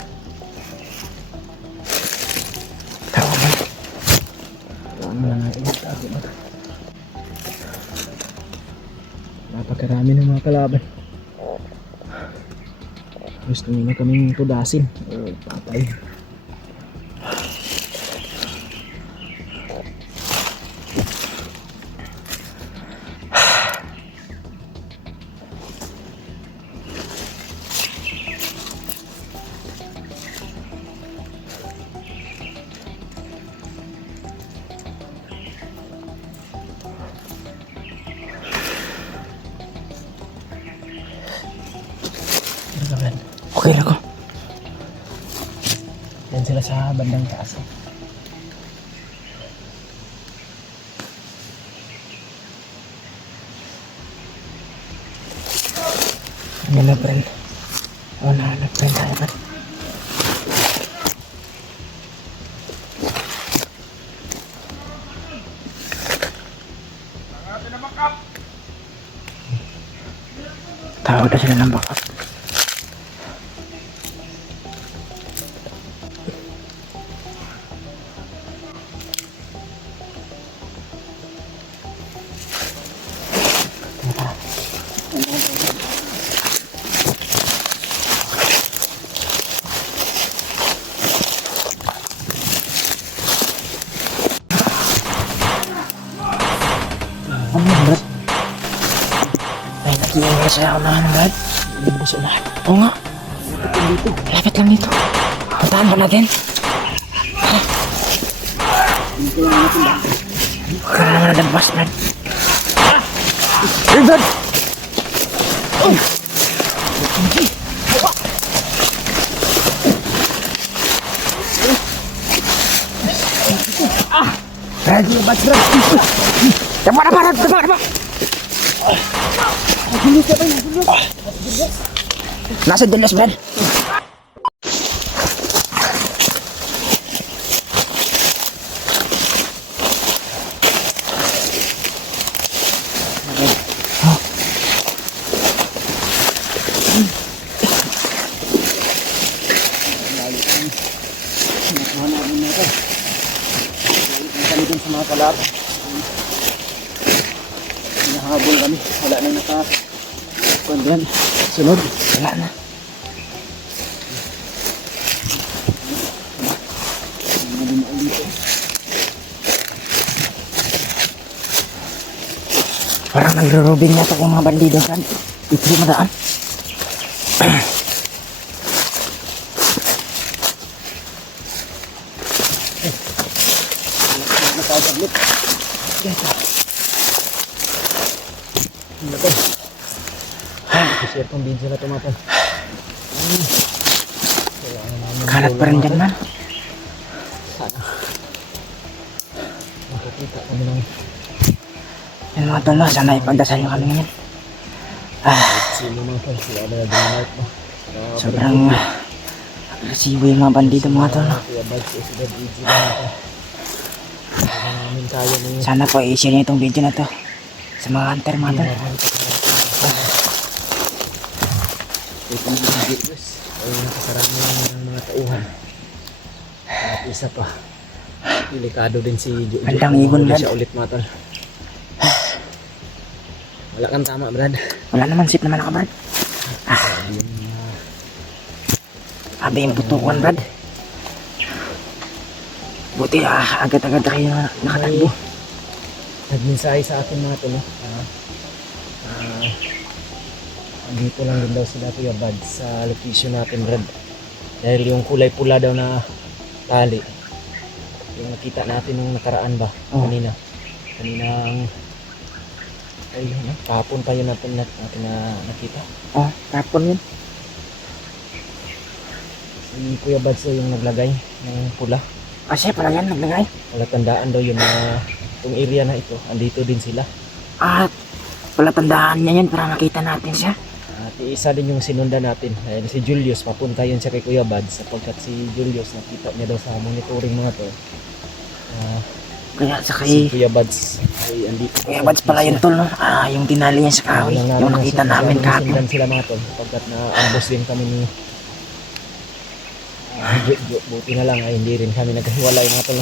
Napakarami ng mga kalaban. Gusto nila kaming tudasin o patay. Okay lang ko. Yan sila sa bandang taas. Yan na, friend. Hanap, friend. Tayo, friend. Tawag na sila ng backup. Ano yan, Brad? Ay, nag-iingat siya ako na, Brad. Hindi siya lahat. Oo nga. Lapit lang dito. Puntahan ba natin? Huwag ka naman nadagpas, Brad. Hey, Brad! Brad, Brad, Brad! Tama na, Brad! Tama na, Brad! Nasa Julius, Brad. Kami dun sa mga kalap. Hinahabol kami. Wala na naka-kondihan. Sunod. Wala na. Parang nagro-robin yata yung mga bandido, kan? Ito yung madaan. I-share kong video na ito mga tol. Kalat pa rin dyan, man. Makikita kami ng Yan mga tol, no? Sana ipagdasal nyo kami ngayon. sino mga tol. Sila na yung mo. Sobrang agresibo yung mga bandido, mga tol, no? Kuya Bad, si Dad Easy na ito. Hindi namin kaya na yun. Sana po i-share nyo itong video na to sa mga hunter, mga tol. Ito mga videos ay nakasarami ng mga tauhan. At isa pa, delikado din si Jojo. Bandang ibon, Mahuli Brad. siya ulit mga tol. Wala kang tama, Brad. Wala naman, safe naman ako, Brad. Sabi yung putukan, Brad. Buti, agad-agad na kayo nakatakbo. Nagmensahe sa akin mga tol. Dito lang din daw sila Kuya Bad sa location natin, Brad. Dahil yung kulay pula daw na tali, yung nakita natin nung nakaraan ba, Oh. kaninang ay kahapon pa yun natin na nakita. Oh, tapon yun. Si Kuya Bad so yung naglagay ng pula. Kasi pala yan, naglagay. Wala tandaan daw yun na itong area na ito, andito din sila. At pala tandaan niya yan para makita natin siya. At isa din yung sinundan natin. Ayan, si Julius, papunta yun siya kay Kuya Bad sapagkat si Julius nakita niya daw sa monitoring mga to. Kaya sa Si kay Kuya Bads ay andito. Kuya Bads pala yun, tol, no? Yung tinali niya sa kahoy. Yung nakita namin kahapon. Sinundan sila mga tol sapagkat na-ambush din kami ni buti na lang ay hindi rin kami nagkahiwalay mga tol.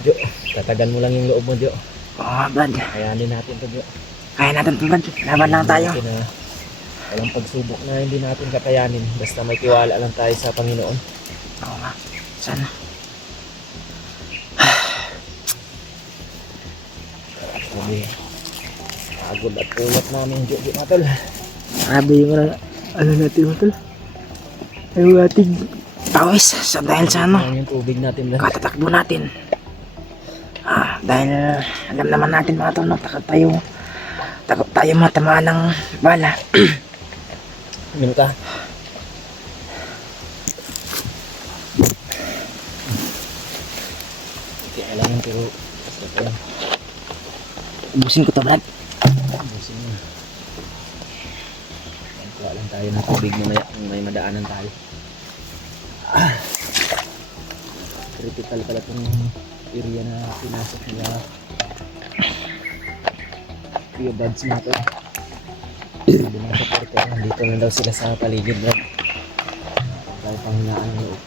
Jo, tatagan mo lang yung loob mo, Jo. Oo, Brad. Kayanin natin to, Jo. Kaya natin to, Brad. Laban lang tayo. Walang pagsubok na hindi natin kakayanin basta may tiwala lang tayo sa Panginoon. Oo nga. Sana. Sabi, pagod at puyat namin, Jo, mga tol. Sabi yung ano natin, mga tol. Yung ating pawis sa dahil sa ano, Yung tubig natin lang. katatakbo natin. Dahil alam naman natin mga tol, no? Takot tayo matamaan ng bala. Minum ka. Kailangan pero Ubusin ko to, Brad. ubusin mo. tayo ng tubig mamaya kung may madaanan tayo. Critical pala itong area na pinasok nila Kuya Buds natin. Sabi ng supporter, nandito na daw sila sa paligid Brad. Dahil panghinaan ng loob.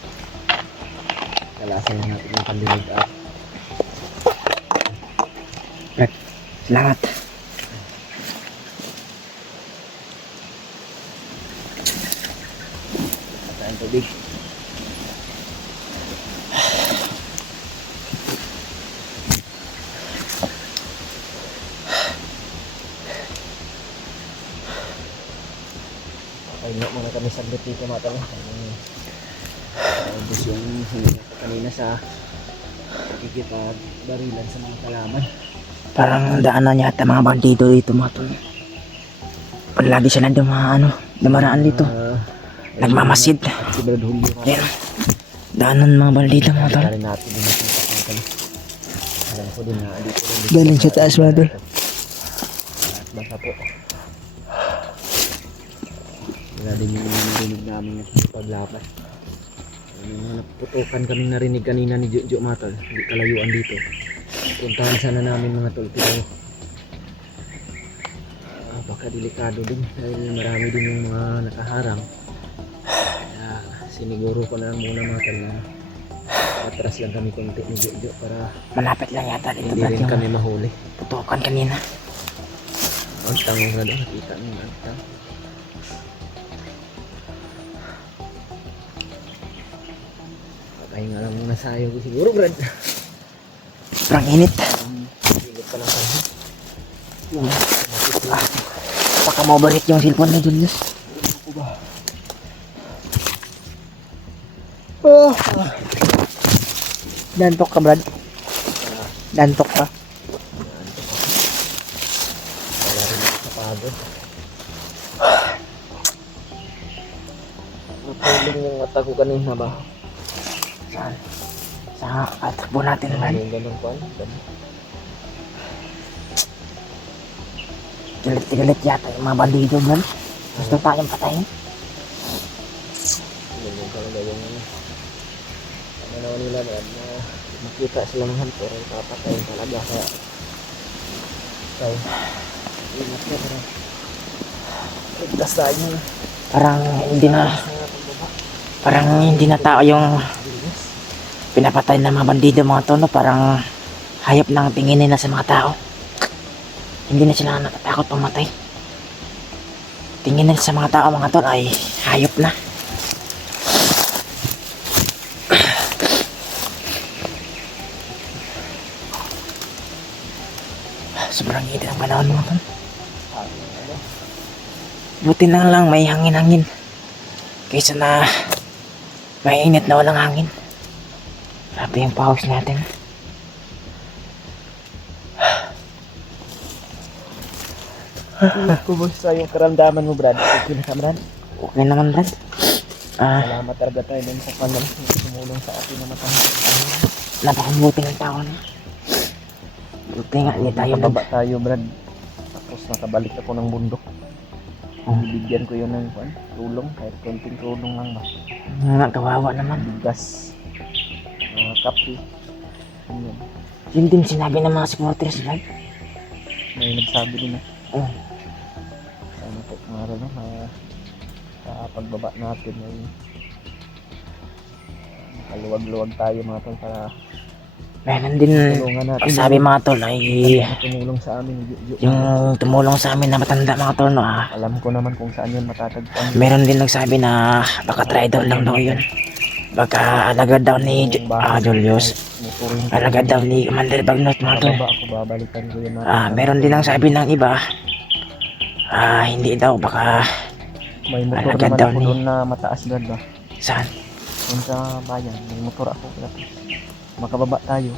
Kalasan na natin yung pandinig at Salamat. patayin tubig. Pahinga muna kami saglit dito mga talo. Ubus yung hinga ko kanina sa pagkikipag-barilan sa mga kalaman. Parang daanan yata mga bandido dito mga tol. Palagi sila dumaraan dito. Nagmamasid. At si Brad Julio nga. Yan. Daanan mga bandido mga tol. Galing natin din natin mga talo. Alam ko din na dito rin. Galing sa taas mga tol. At baka po. Wala din yung narinig namin paglapas. May mga naputukan kaming narinig kanina ni Jojo mga tol. Hindi kalayuan dito. Puntahan sana namin mga tol. Pero baka delikado din dahil marami din yung mga nakaharang. Kaya siniguro ko na lang muna mga tol na atras lang kami konti ni Jojo para Malapit lang yata dito hindi Brad rin yung kami mahuli. putukan kanina. Ang tango na doon, nakita niyo ang tang. Papahinga lang muna sayo ko siguro Brad. Sobrang init. Hilit pa lang tayo. Baka maubarit yung cellphone ni Julius. Oh. Dantok ka Brad. Dantok ka. Wala rin ako sa pagod. Napuling yung mata ko kanina ba? Saan? Sa katakbo natin Brad. Yung ganun pa. Galit yata yung mga bandido Brad. Gusto tayong patayin. Ganun talaga yung ano naman nila na makita silang hunter ay papatayin talaga kaya ingat na pero ligtas tayo Parang hindi na tao yung pinapatay ng mga bandido mga tono. Parang hayop ng tingin nila sa mga tao. Hindi na sila natatakot pumatay. Tingin nila sa mga tao mga tol ay hayop na. Sobrang init ang panahon mga tol. Buti na lang may hangin-hangin kaysa na may init na walang hangin. Grabe yung pawis natin. kumusta yung karamdaman mo Brad? Okay na ka Brad? Okay naman Brad. Salamat talaga tayo din sa panel tumulong sa atin na matangkap. Napakabuti ng tao na. Buti nga, hindi tayo Nakababa tayo Brad. Tapos nakabalik ako ng bundok. Bibigyan ko yun ng tulong, kahit konting tulong lang ba. Kawawa naman. Bigas, kape. Yun. Yun din sinabi ng mga supporters Brad. May nagsabi din na. Oh. Ano po, na sa pagbaba natin ay makaluwag-luwag tayo mga tol para Meron din tulungan natin. pagsabi mga tol ay Tumulong sa amin. yung tumulong sa amin na matanda mga tol no Alam ko naman kung saan yun matatagpuan. meron din nagsabi na baka traidor lang daw yun. Baka alagad daw ni Julius. Alagad daw ni Commander Bagnot mga tol. Ako babalikan ko yun. Meron din ang sabi ng iba. Hindi daw baka May motor alagad naman daw ako ni- doon na mataas dad ba? saan. Doon sa bayan, may motor ako. Makababa tayo.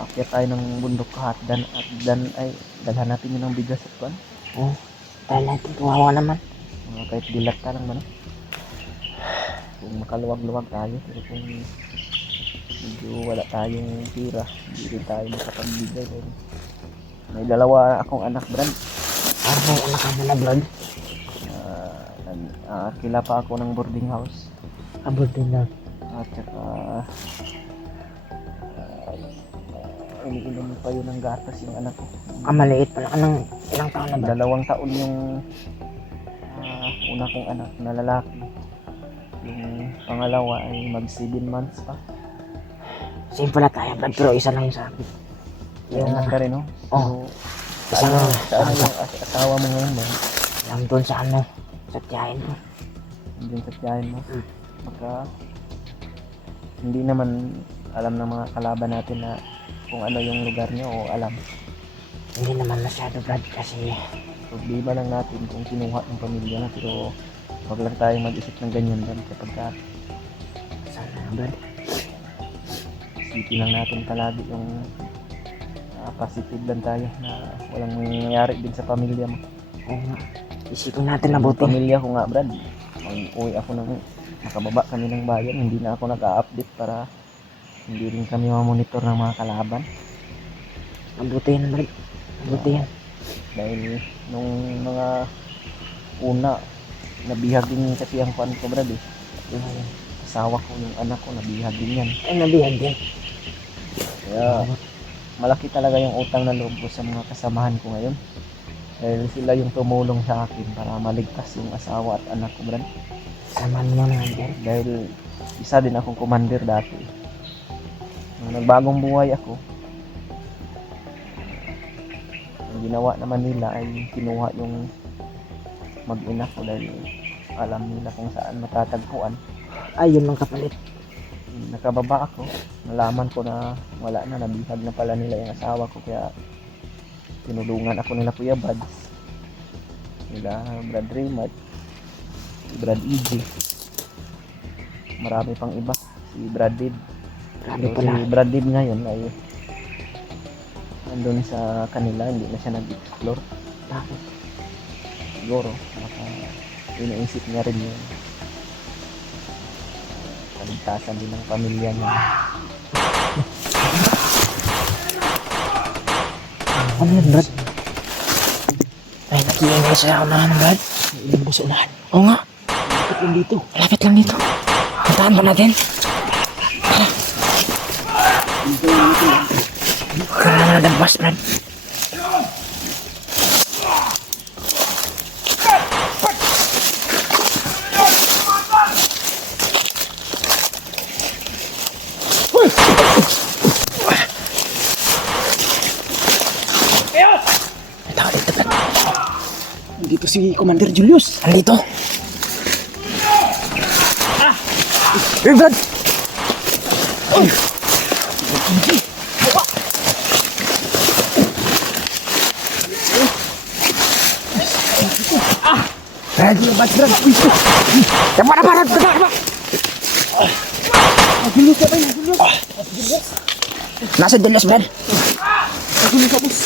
Akyat tayo ng bundok at dan ay dalhan natin yun ng bigas at kuan. Dahil natin kawawa naman. Kahit dilat ka lang ba no? Kung makaluwag-luwag tayo, pero kung medyo wala tayong pira, hindi rin tayo makapagbigay. May dalawa akong anak Brad. May anak ka na Brad. Kila pa ako ng boarding house. Abot din na. At saka iniinom pa yun ng gatas yung anak ko. Maliit pala ka ng ilang taon na ba? 2 taon yung una kong anak na lalaki. Yung pangalawa ay mag 7 months pa. Same pala tayo, Brad, pero isa lang yung sa akin. Yung anak ka rin, no? Oh. So, sa ano yung asawa mo ngayon ba? Lang doon sa ano, sa tiyahin ko. Hindi sa tiyahin mo. Baka hindi naman alam ng mga kalaban natin na kung ano yung lugar niyo o alam. Hindi naman masyado, Brad, kasi Problema lang natin kung kinuha ng pamilya na, pero wag lang tayo mag-isip ng ganyan doon kapag sana, Brad. isipin lang natin palagi yung positive lang tayo na walang nangyayari din sa pamilya mo. Oo nga. Isipin natin na Yung buti. pamilya ko nga, Brad, uwi ako ng nakababa kami ng bayan, hindi na ako nag-a-update para hindi rin kami mamonitor ng mga kalaban. Mabuti yan, Brad. Mabuti yan. Dahil nung mga una, nabihag din kasi ang kuan ko, Brad, eh. Yung asawa ko, yung anak ko, nabihag din yan. Ay, nabihag din. Kaya malaki talaga yung utang na loob ko sa mga kasamahan ko ngayon. Dahil sila yung tumulong sa akin para maligtas yung asawa at anak ko, Brad. Samahan mo naman yan. Dahil isa din akong commander dati. Nung nagbagong buhay ako, ang ginawa naman nila ay kinuha yung mag-ina ko dahil alam nila kung saan matatagpuan. Ay, yun lang kapalit. Nakababa ako, nalaman ko na wala na, nabihag na pala nila yung asawa ko, kaya tinulungan ako nila Kuya Bads, nila Brad Raymond, si Brad EJ, marami pang iba, si Brad Dib. Grabe So, pala. si Brad Dib ngayon ay nandun sa kanila, hindi na siya nag-explore. Bakit? Siguro baka iniisip niya rin yung kaligtasan din ng pamilya niya. Ano yan, Brad? Ay, nag-iingay siya unahan, Brad. May ilang buso unahan. Oo nga. Malapit lang dito. Malapit lang dito. Puntahan ba natin? Huwag ka na nadagwas, Brad. May tao dito, Brad. Nandito si Commander Julius. Nandito. Hey, Brad! Brad, Brad, Brad. Tama na, Brad, tama. Julius, siapa ini? Julius. Nasa Julius, Brad. Julius, habis.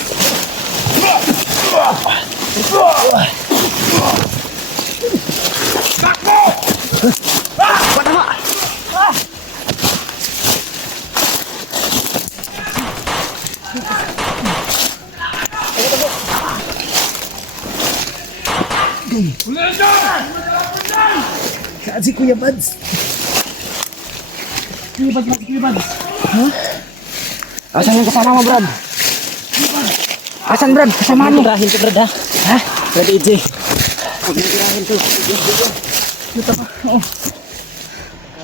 Saan si Kuya Bads? Kuya Bads. Hah? Asan yung kasama mo, Brad? Asan, Brad? Kasama mo? Tirahin ko, Brad, ha? Ha? Brad EJ. Huwag mo tirahin to. Dito pa. Oo.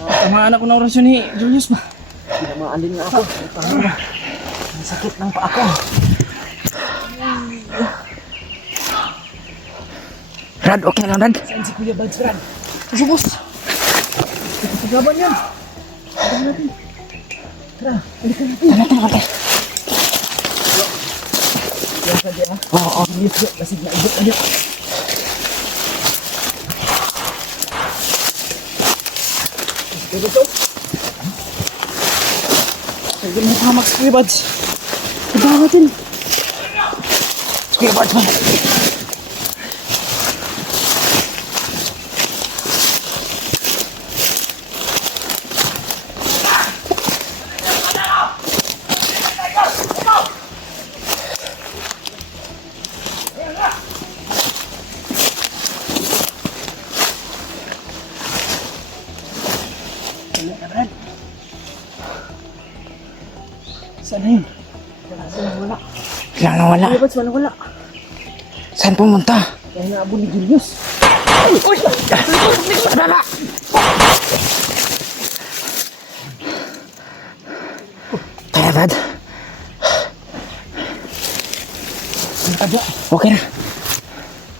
Tamaan ako ng orasyon ni Julius ba? Tinamaan din nga ako. Ang sakit ng paa ko. Brad, okay lang, Brad? Saan si Kuya Bads, Brad? Kasi boss. Paglaban yan. Paglaban natin. Tara, balikan natin. Tara, tara, okay. Yan sa di ah. Oo, Julius, lasig na ibot na. Dito to. Sige mo hamak si Kuya Bads. Paglaban natin. Kuya Bads, man. Wala na, Brad. Saan na yun? Wala. Kailangan na wala. Kuya Bads, wala. Saan pumunta? Kaya naabot ni Julius. Uy! Baba! Tayo na, Brad. Okay na.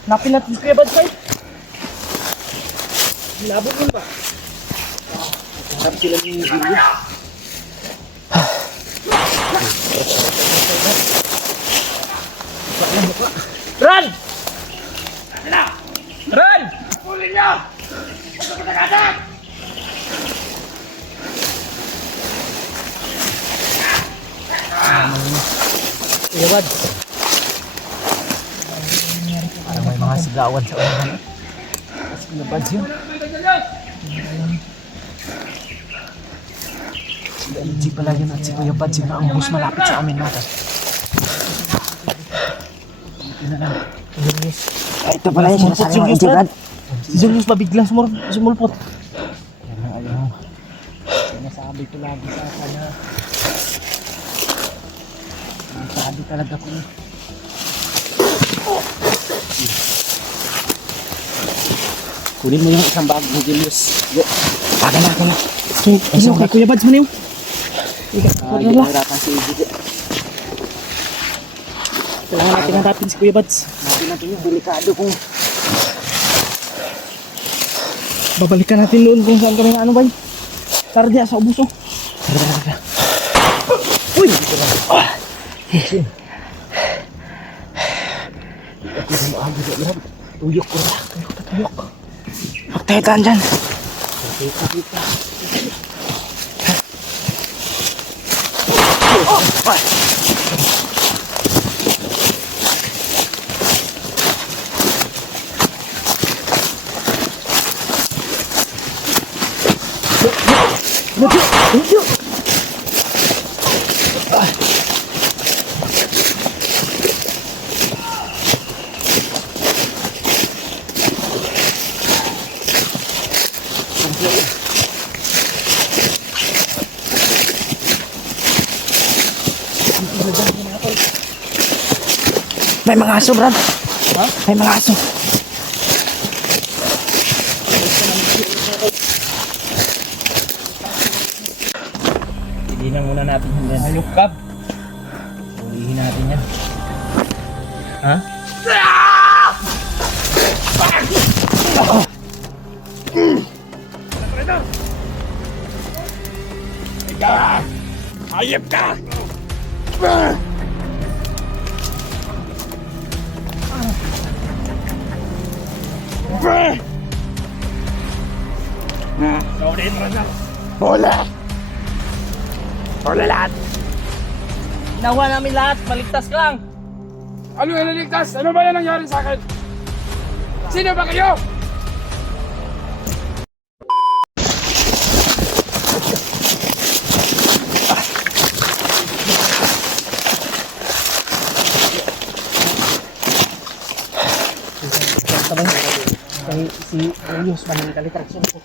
Napin natin si Kuya Bads, ay. Nilabot mo ba? Harap sila ni Julius. Run! Run! Pulin niyo! Kuya Bads. Parang may mga sigawan sa unahan. Kuya Bads yun. Sila Itzy pala yun at si Kuya Bads yung naambus malapit sa amin natin. Ito na lang. Julius. Ito pala yung sinasabi mo, AJ, Brad. Si Julius mabiglang sumulpot. Yan ang ayaw. Sinasabi ko lagi sa kanya. Sinasabi talaga ko. Kunin mo yung isang bag ni Julius. Akin na. Ano kay Kuya Bads mo na yun? Hirapan si AJ. Kailangan natin hanapin si Kuya Bads. Natin natin yung delikado kung Babalikan natin doon kung saan kami ano ba yun. Tara diya sa ubuso. Uy! Tuyok ko na. Tuyok. huwag tayo taan dyan. May mga aso, Brad. Ha? May mga aso. Tigilan muna natin yung yan. Ayok kab. Ulihin natin yan. Ha? Hayop ka! Bola! Bola lahat! Ginawa namin lahat. Maligtas ka lang. Ano yung naligtas? Ano ba yan nangyari sa akin? Sino ba kayo? Sabay. Kay si Julius maning kalitraksyon ko.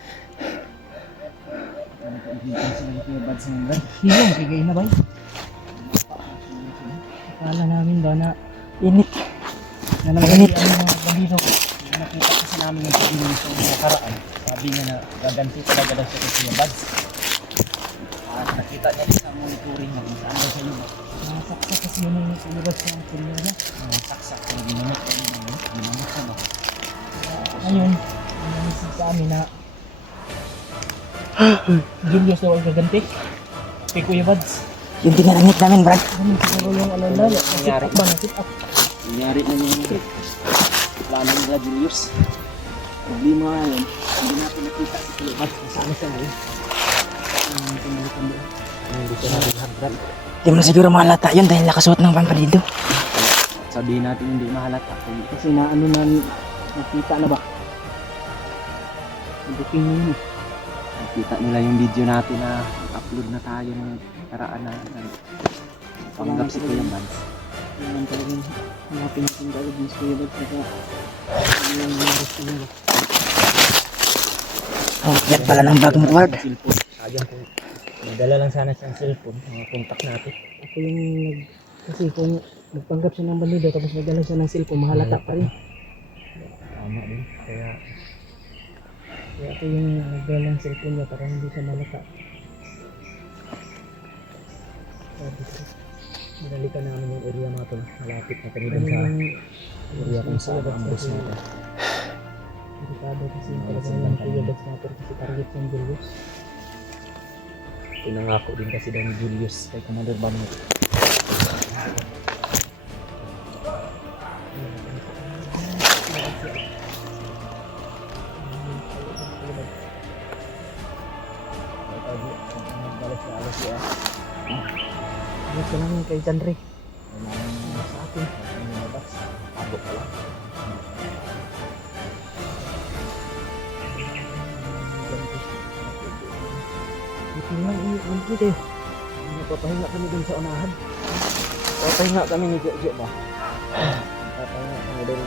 Hilong, kigay na ba? Akala namin ba na Init. na Mainit. ang mga balino. Nakita kasi namin yung Julius yung nakaraan. Sabi niya na gaganti talaga daw siya kay Kuya Bads. At nakita niya din sa monitoring niya kung saan daw siya yun. Nasaksak kasi yun yung Kuya Bads yung kunya niya. Nasaksak yung ginamit ko yun. Ginamit siya ba? Ngayon, nanisig sa amin na Julius daw ang gaganti kay Kuya Bads. Yung dinarangit namin, Brad. Ganun siguro yung ano na, nangyari ba na sit up? Nangyari na yung plano nila Julius. Problema nga yun, hindi natin nakita si Kuya Bads kung saan siya ngayon. Hindi siya natin hagdan. Di mo na siguro mahalata yun dahil nakasuot ng pampalido. Sabihin natin hindi mahalata kasi na ano na nakita na ba? Booking mo yun eh. Nakita nila yung video natin na upload na tayo ng karaan na panggap si Kuya Bads. Yan talagang hanapin natin talaga yung Kuya Bads na ano yung gusto nila. Oh, yan pala ng bag mo, Brad. Silpo. Sayang kung nadala lang sana siyang cellphone, mga contact natin. Ako yung kasi kung nagpanggap siya ng bandido tapos nagdala siya ng cellphone, mahalata pa rin. Tama din. Kaya Kaya ako yung nagdala ng cellphone niya para hindi siya malata. Sabi ko, binalikan namin yung area mga tol. Malapit na kami dun ano sa yung area kung saan ang ambush kasi natin. delikado kasi talaga yung Kuya Dax natin kasi target yung Julius. Pinangako din kasi daw ni Julius kay Commander Bamot. Ano siya lang kay John Ray. Sa atin, abot pa lang. Ito lang ano kayo. Napapahinga kami dun sa unahan. Napapahinga kami ni Jojo ba? Napapahinga kami dun.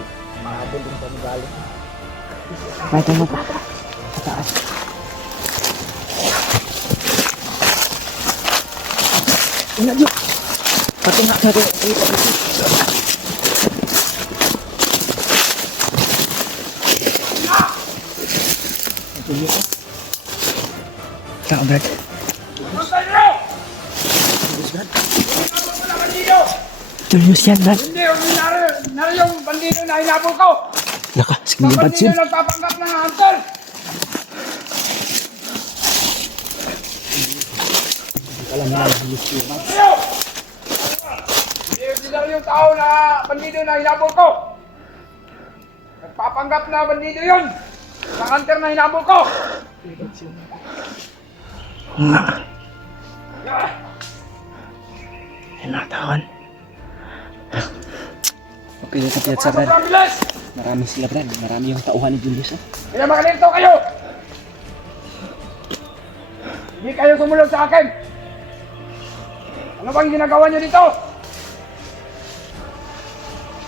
Mahabol din kami galing. May mo pa. Sa taas. Ina Jo! Patinga natin. Saan Brad? Gusto nyo! Wala bandido! Julius yan Brad. Hindi, nari yung bandido na hinabol ko! Laka, Ang sige Brad bandido nagpapanggap ng hunter! Alam na, Julius yun. Kayo! Hindi nari yung tao na bandido na hinabol ko! Nagpapanggap na bandido yun! Sa hunter na hinabol ko! Hinatawan. Pilit sa Brad. Sobrang bilis! Marami sila Brad. Marami yung tauhan ni Julius. Kaya makalito kayo! Hindi kayo sumunod sa akin! Ano bang ginagawa nyo dito?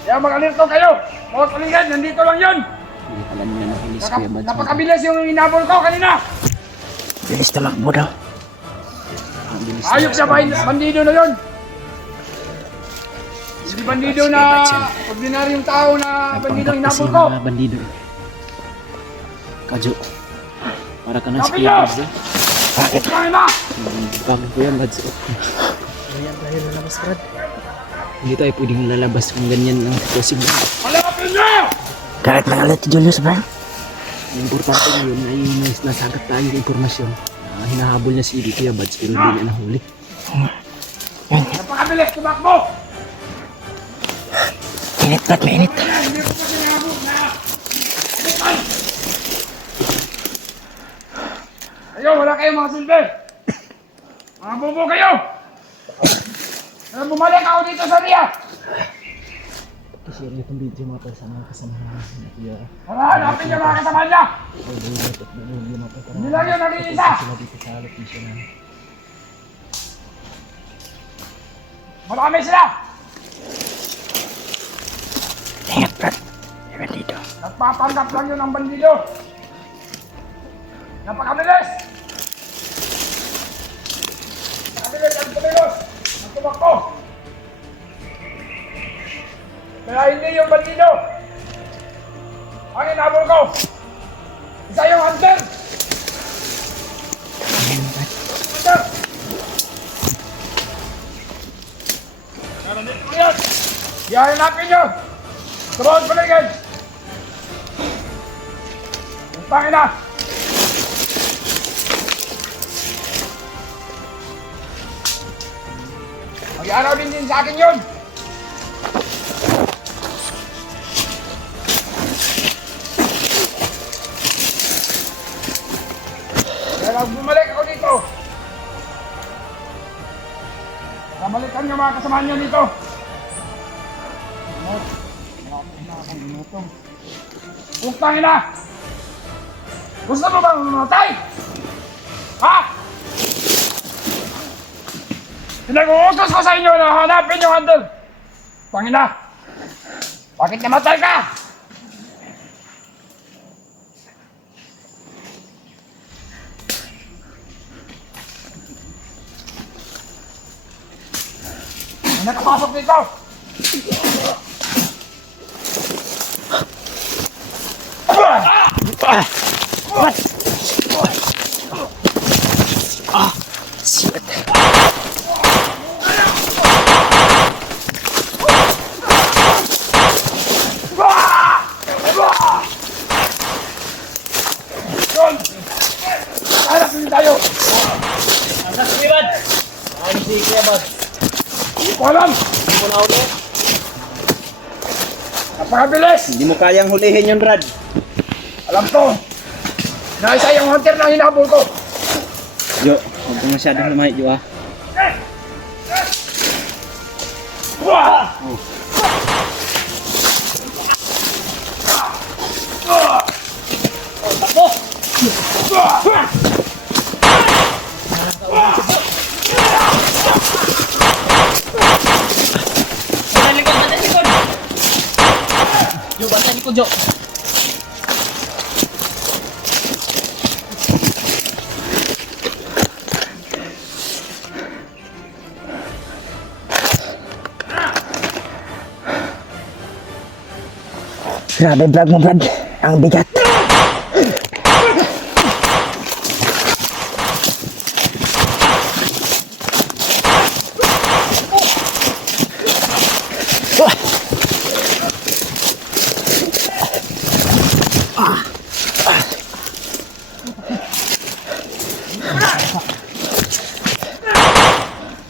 Kaya makalito kayo! Mga kalingan, nandito lang yun! Hindi pala nila nakilis Kuya Brad. Napakabilis yung hinabol ko kanina! Bilis tumakbo daw. Ang bilis Ayop siya bandido na yun! Hindi bandido na ordinaryong tao na bandido hinabol ko! mga bandido. Kadyo. Para ka na si Sabi Kuya niyo! Brad. Bakit? Bakit na! Bago ko yan Brad. Ayan tayo lalabas Brad. Hindi tayo pwedeng lalabas kung ganyan ang sitwasyon. Malapin niyo! Galit na galit si Julius Brad. Ang importante ngayon ay may nasagat tayo ng impormasyon. Hinahabol niya si Kuya Brad pero hindi niya nahuli. Napakabilis tumakbo! Init Brad, mainit. Hindi ko kasi hinabol na! Abutan! Kayo, wala kayong mga silbi! Mga bubo kayo! Kaya bumalik ako dito sa Ria! I-share niyo itong video mga tol sa mga kasama na Kuya. Para hanapin niyo mga kasama niya! Hindi lang yun nag-iisa! Sila dito sa location na. Marami sila! Ingat Brad. Ingat dito. Nagpapanggap lang yun ang bandido! Napakabilis! Napakabilis ang tumilos! Ang tumakbo! Kaya hindi yung bandido! Ang inabol ko! Isa yung hunter! Hunter! Kaya nandito ko yan! Ihahanapin nyo! Sa bawat paligid! Ang pangin na! Mag-araw din sa akin yun! Kaya pag bumalik ako dito, babalikan niyo mga kasamahan niyo dito. Putangin na! Gusto mo bang mamatay? Ha? Pinag-uutos ko sa inyo na hanapin yung handle. Pangina! Bakit namatay ka? May nakapasok dito! John! Hanap din tayo! Asa si Bad? Ano si Kuya Bad? Hindi ko alam! Hindi mo na uli. Napakabilis! Hindi mo kayang hulihin yun, Brad. Alam ko! Naisa yung hunter na hinabol ko! Jo, huwag ka masyadong lumahit, Jo, ah. Bantay likod, bantay likod! Jo, bantay likod, Jo. Grabe vlog mo, Brad. Ang bigat.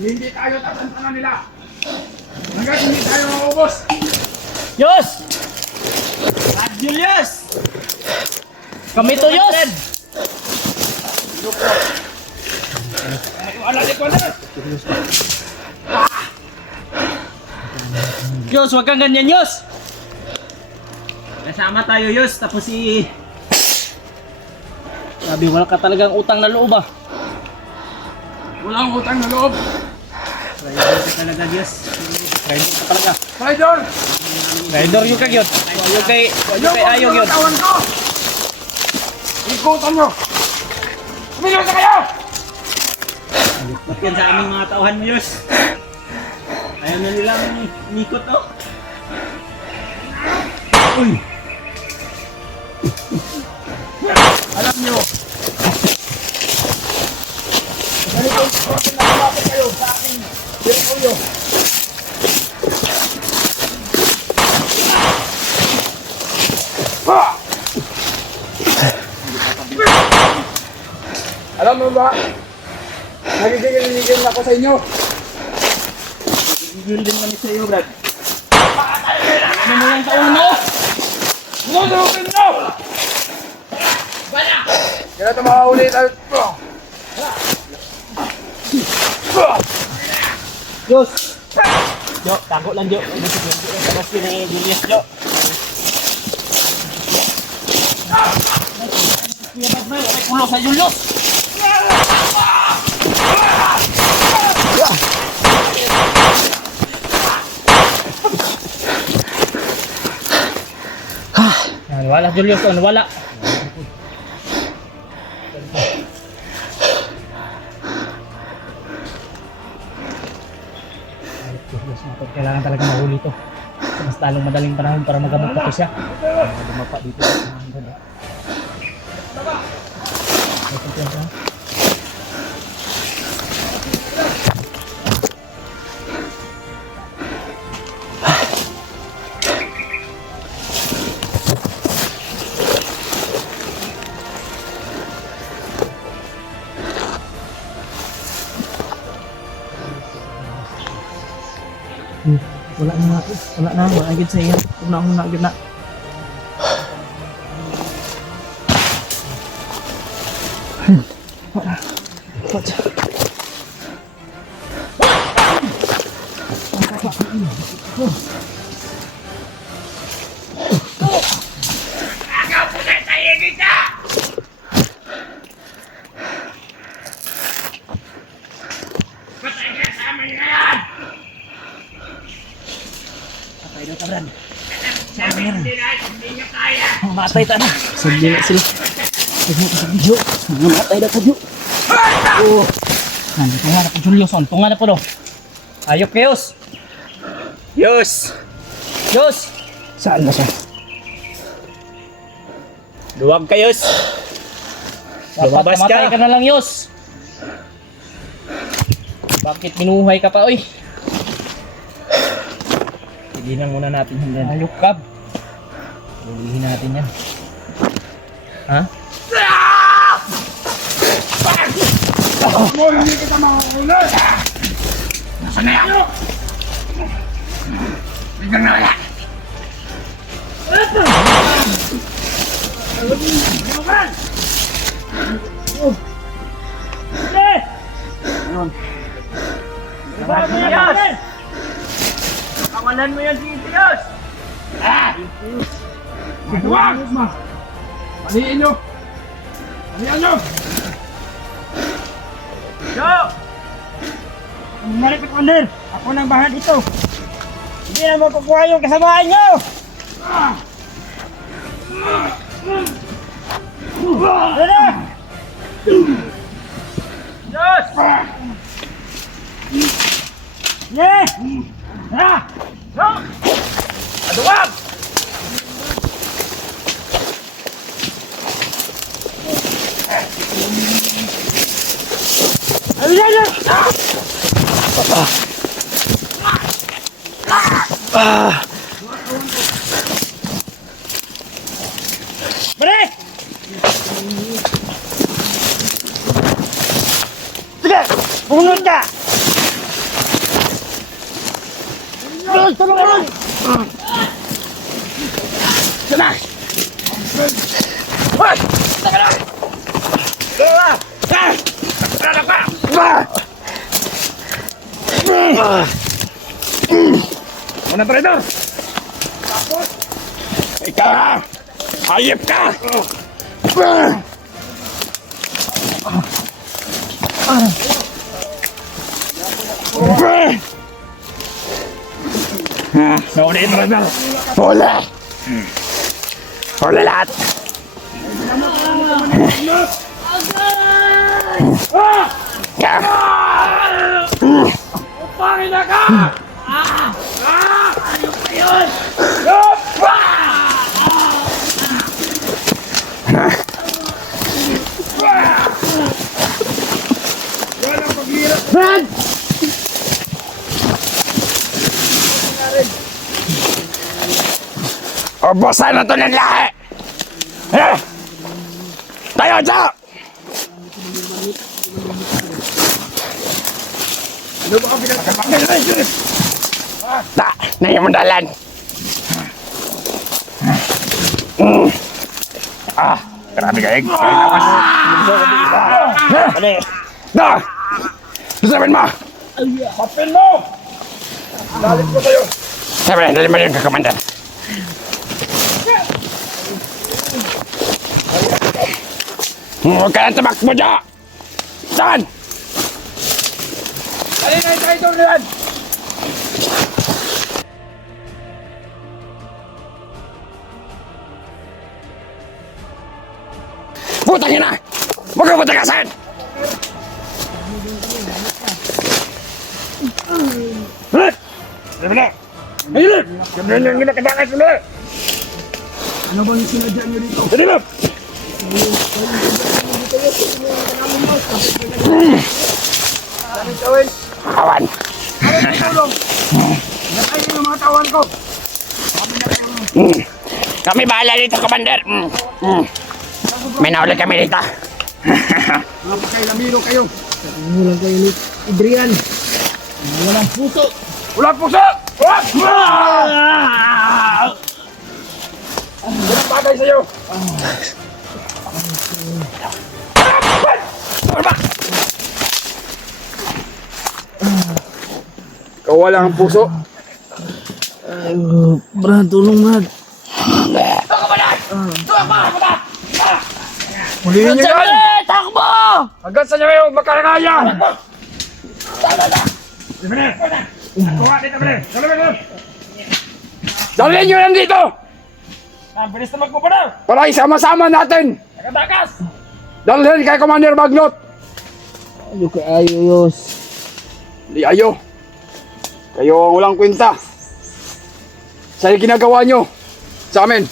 Hindi tayo tatantanan nila! Hanggang hindi tayo maubos! Yos! Brad Julius! Kami to, Yos! Wala di ko na! Yos, wag kang ganyan, Yos! Kasama tayo, Yos, tapos sabi, wala ka talagang utang na loob, ah. Walang utang na loob! Rider ka talaga, Yos. Rider ka talaga. Rider! Rider yung kagyot. Yung kay ayog yun. Tawan ko! Ikutan nyo! Kumilong na kayo! Ba't yan sa aming mga tauhan mo, Yos? Ayaw na nilang nikot, oh. Alam nyo! Ganito yung protein na kumapit kayo sa aking teritoryo. Alam mo ba? Nagigigil ako sa inyo. Gigil din kami sa iyo, Brad. Ano mo yung taon mo? Susunod nyo! Kaya ito makahuli tayo. Yos! Jo, tago lang, Jo. Ano si Jo? Tapos yun ni Julius, Jo. Kuya Bad, may kulo sa Julius! Wala, Julius, wala. Kailangan talaga mahuli to. Mas lalong madaling panahon para magamot pa to siya. Dumapa dito sa hanggan. Wala na, wala agad sa iyo. Una agad na. Matay ta na. Sabi na sila. Jo, Matay na ta, Jo. Oh. Tunga na po, Julius. Tunga na po, no. Ayok, Keos. Yus! Yus! Saan na siya? Luwag ka, Yus! Lumabas Matay ka! ka na lang, Yus. Bakit binuhay ka pa, oy? Tigilan muna natin yan. Ayok ka. Ulihin natin yan. Ha? Mo, hindi kita makakuna! Nasaan na yan? Biglang na kaya! Yus! Kawalan mo yan si Yus! Matuwag! Paliin nyo! Palihan nyo! Yo! Bumalik ka, Commander! Ako nang bahala dito! Hindi na makukuha yung kasamaan nyo! Ano na? Diyos! Yeah! Ha! Yo! Aduwag! Ano yan? Balik! Sige! Pumunod ka! Tulungan! Sana! Hoy! Taka na! Dalawa! Dalawa ka! Muna, traidor! Ikaw ha! Hayop ka! Sorry, traidor! Huli! Huli lahat! Pangin na ka! Ayok ka yun! Walang paghirap! Brad! Ubusan na to ng lahi! Tayo dyan! Ano ba ang pinagkapangin na yun? Nangyamadalan! Grabe kayo. Da! Sabihin mo! Papel mo! Dalit ko sa'yo! Sabihin, dali mo yung kakamanda. Huwag ka na tamakbo dyan! Saan? Alin na yung traitor na yan! Putang ina! Huwag ka patagasan! Ulit! Ayun na! Ayun na! Ganun yung ginakadakas ulit! Ano bang sinadya niyo dito? Ayun na! Kawan! Natay yung mga tawan ko! Kami bahala dito, Commander! May nahuli kami dito! Napakailamiro kayo! Walang kayo ni Adrian. Walang puso. Walang puso! Walang bagay sa'yo! Ikaw walang puso? Ay, Brad, tulong, Brad. Mulihin niyo yan! Takbo! Hanggang sa niyo magkakaya! Dalhin niyo yan dito! Ang bilis na magpupanaw! Para isama-sama natin! Nakatakas! Dalhin kay Commander Bagnot! Ayo ka ayos. Di ayo! Kayo ang walang kwenta! sa ginagawa nyo sa amin.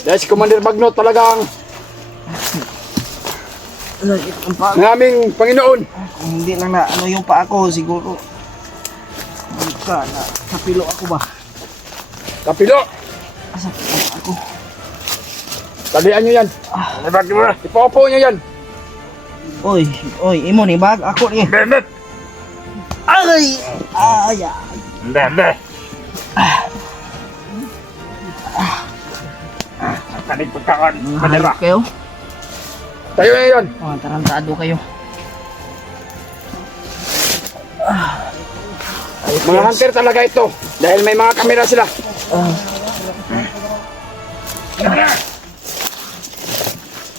Dahil si Commander Bagnot talagang ng aming Panginoon. Kung hindi lang na ano yung pa ako, siguro. Kapilo ako ba? Kapilo, Sapilo ako. talian nyo yan. Ipopo nyo yan. Oy, imo ni bag ako ni. Bennett! Ay! Ay! Bennett! Kanig pagkaan. Mahayop kayo? Tayo na yan. Oh, tarantado kayo. Mga hunter talaga ito. Dahil may mga kamera sila.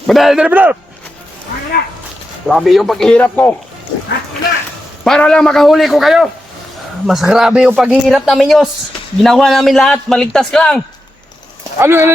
Badal! Grabe yung paghihirap ko. Para lang makahuli ko kayo. Mas grabe yung paghihirap namin, Yos. Ginawa namin lahat, maligtas ka lang. Ano yung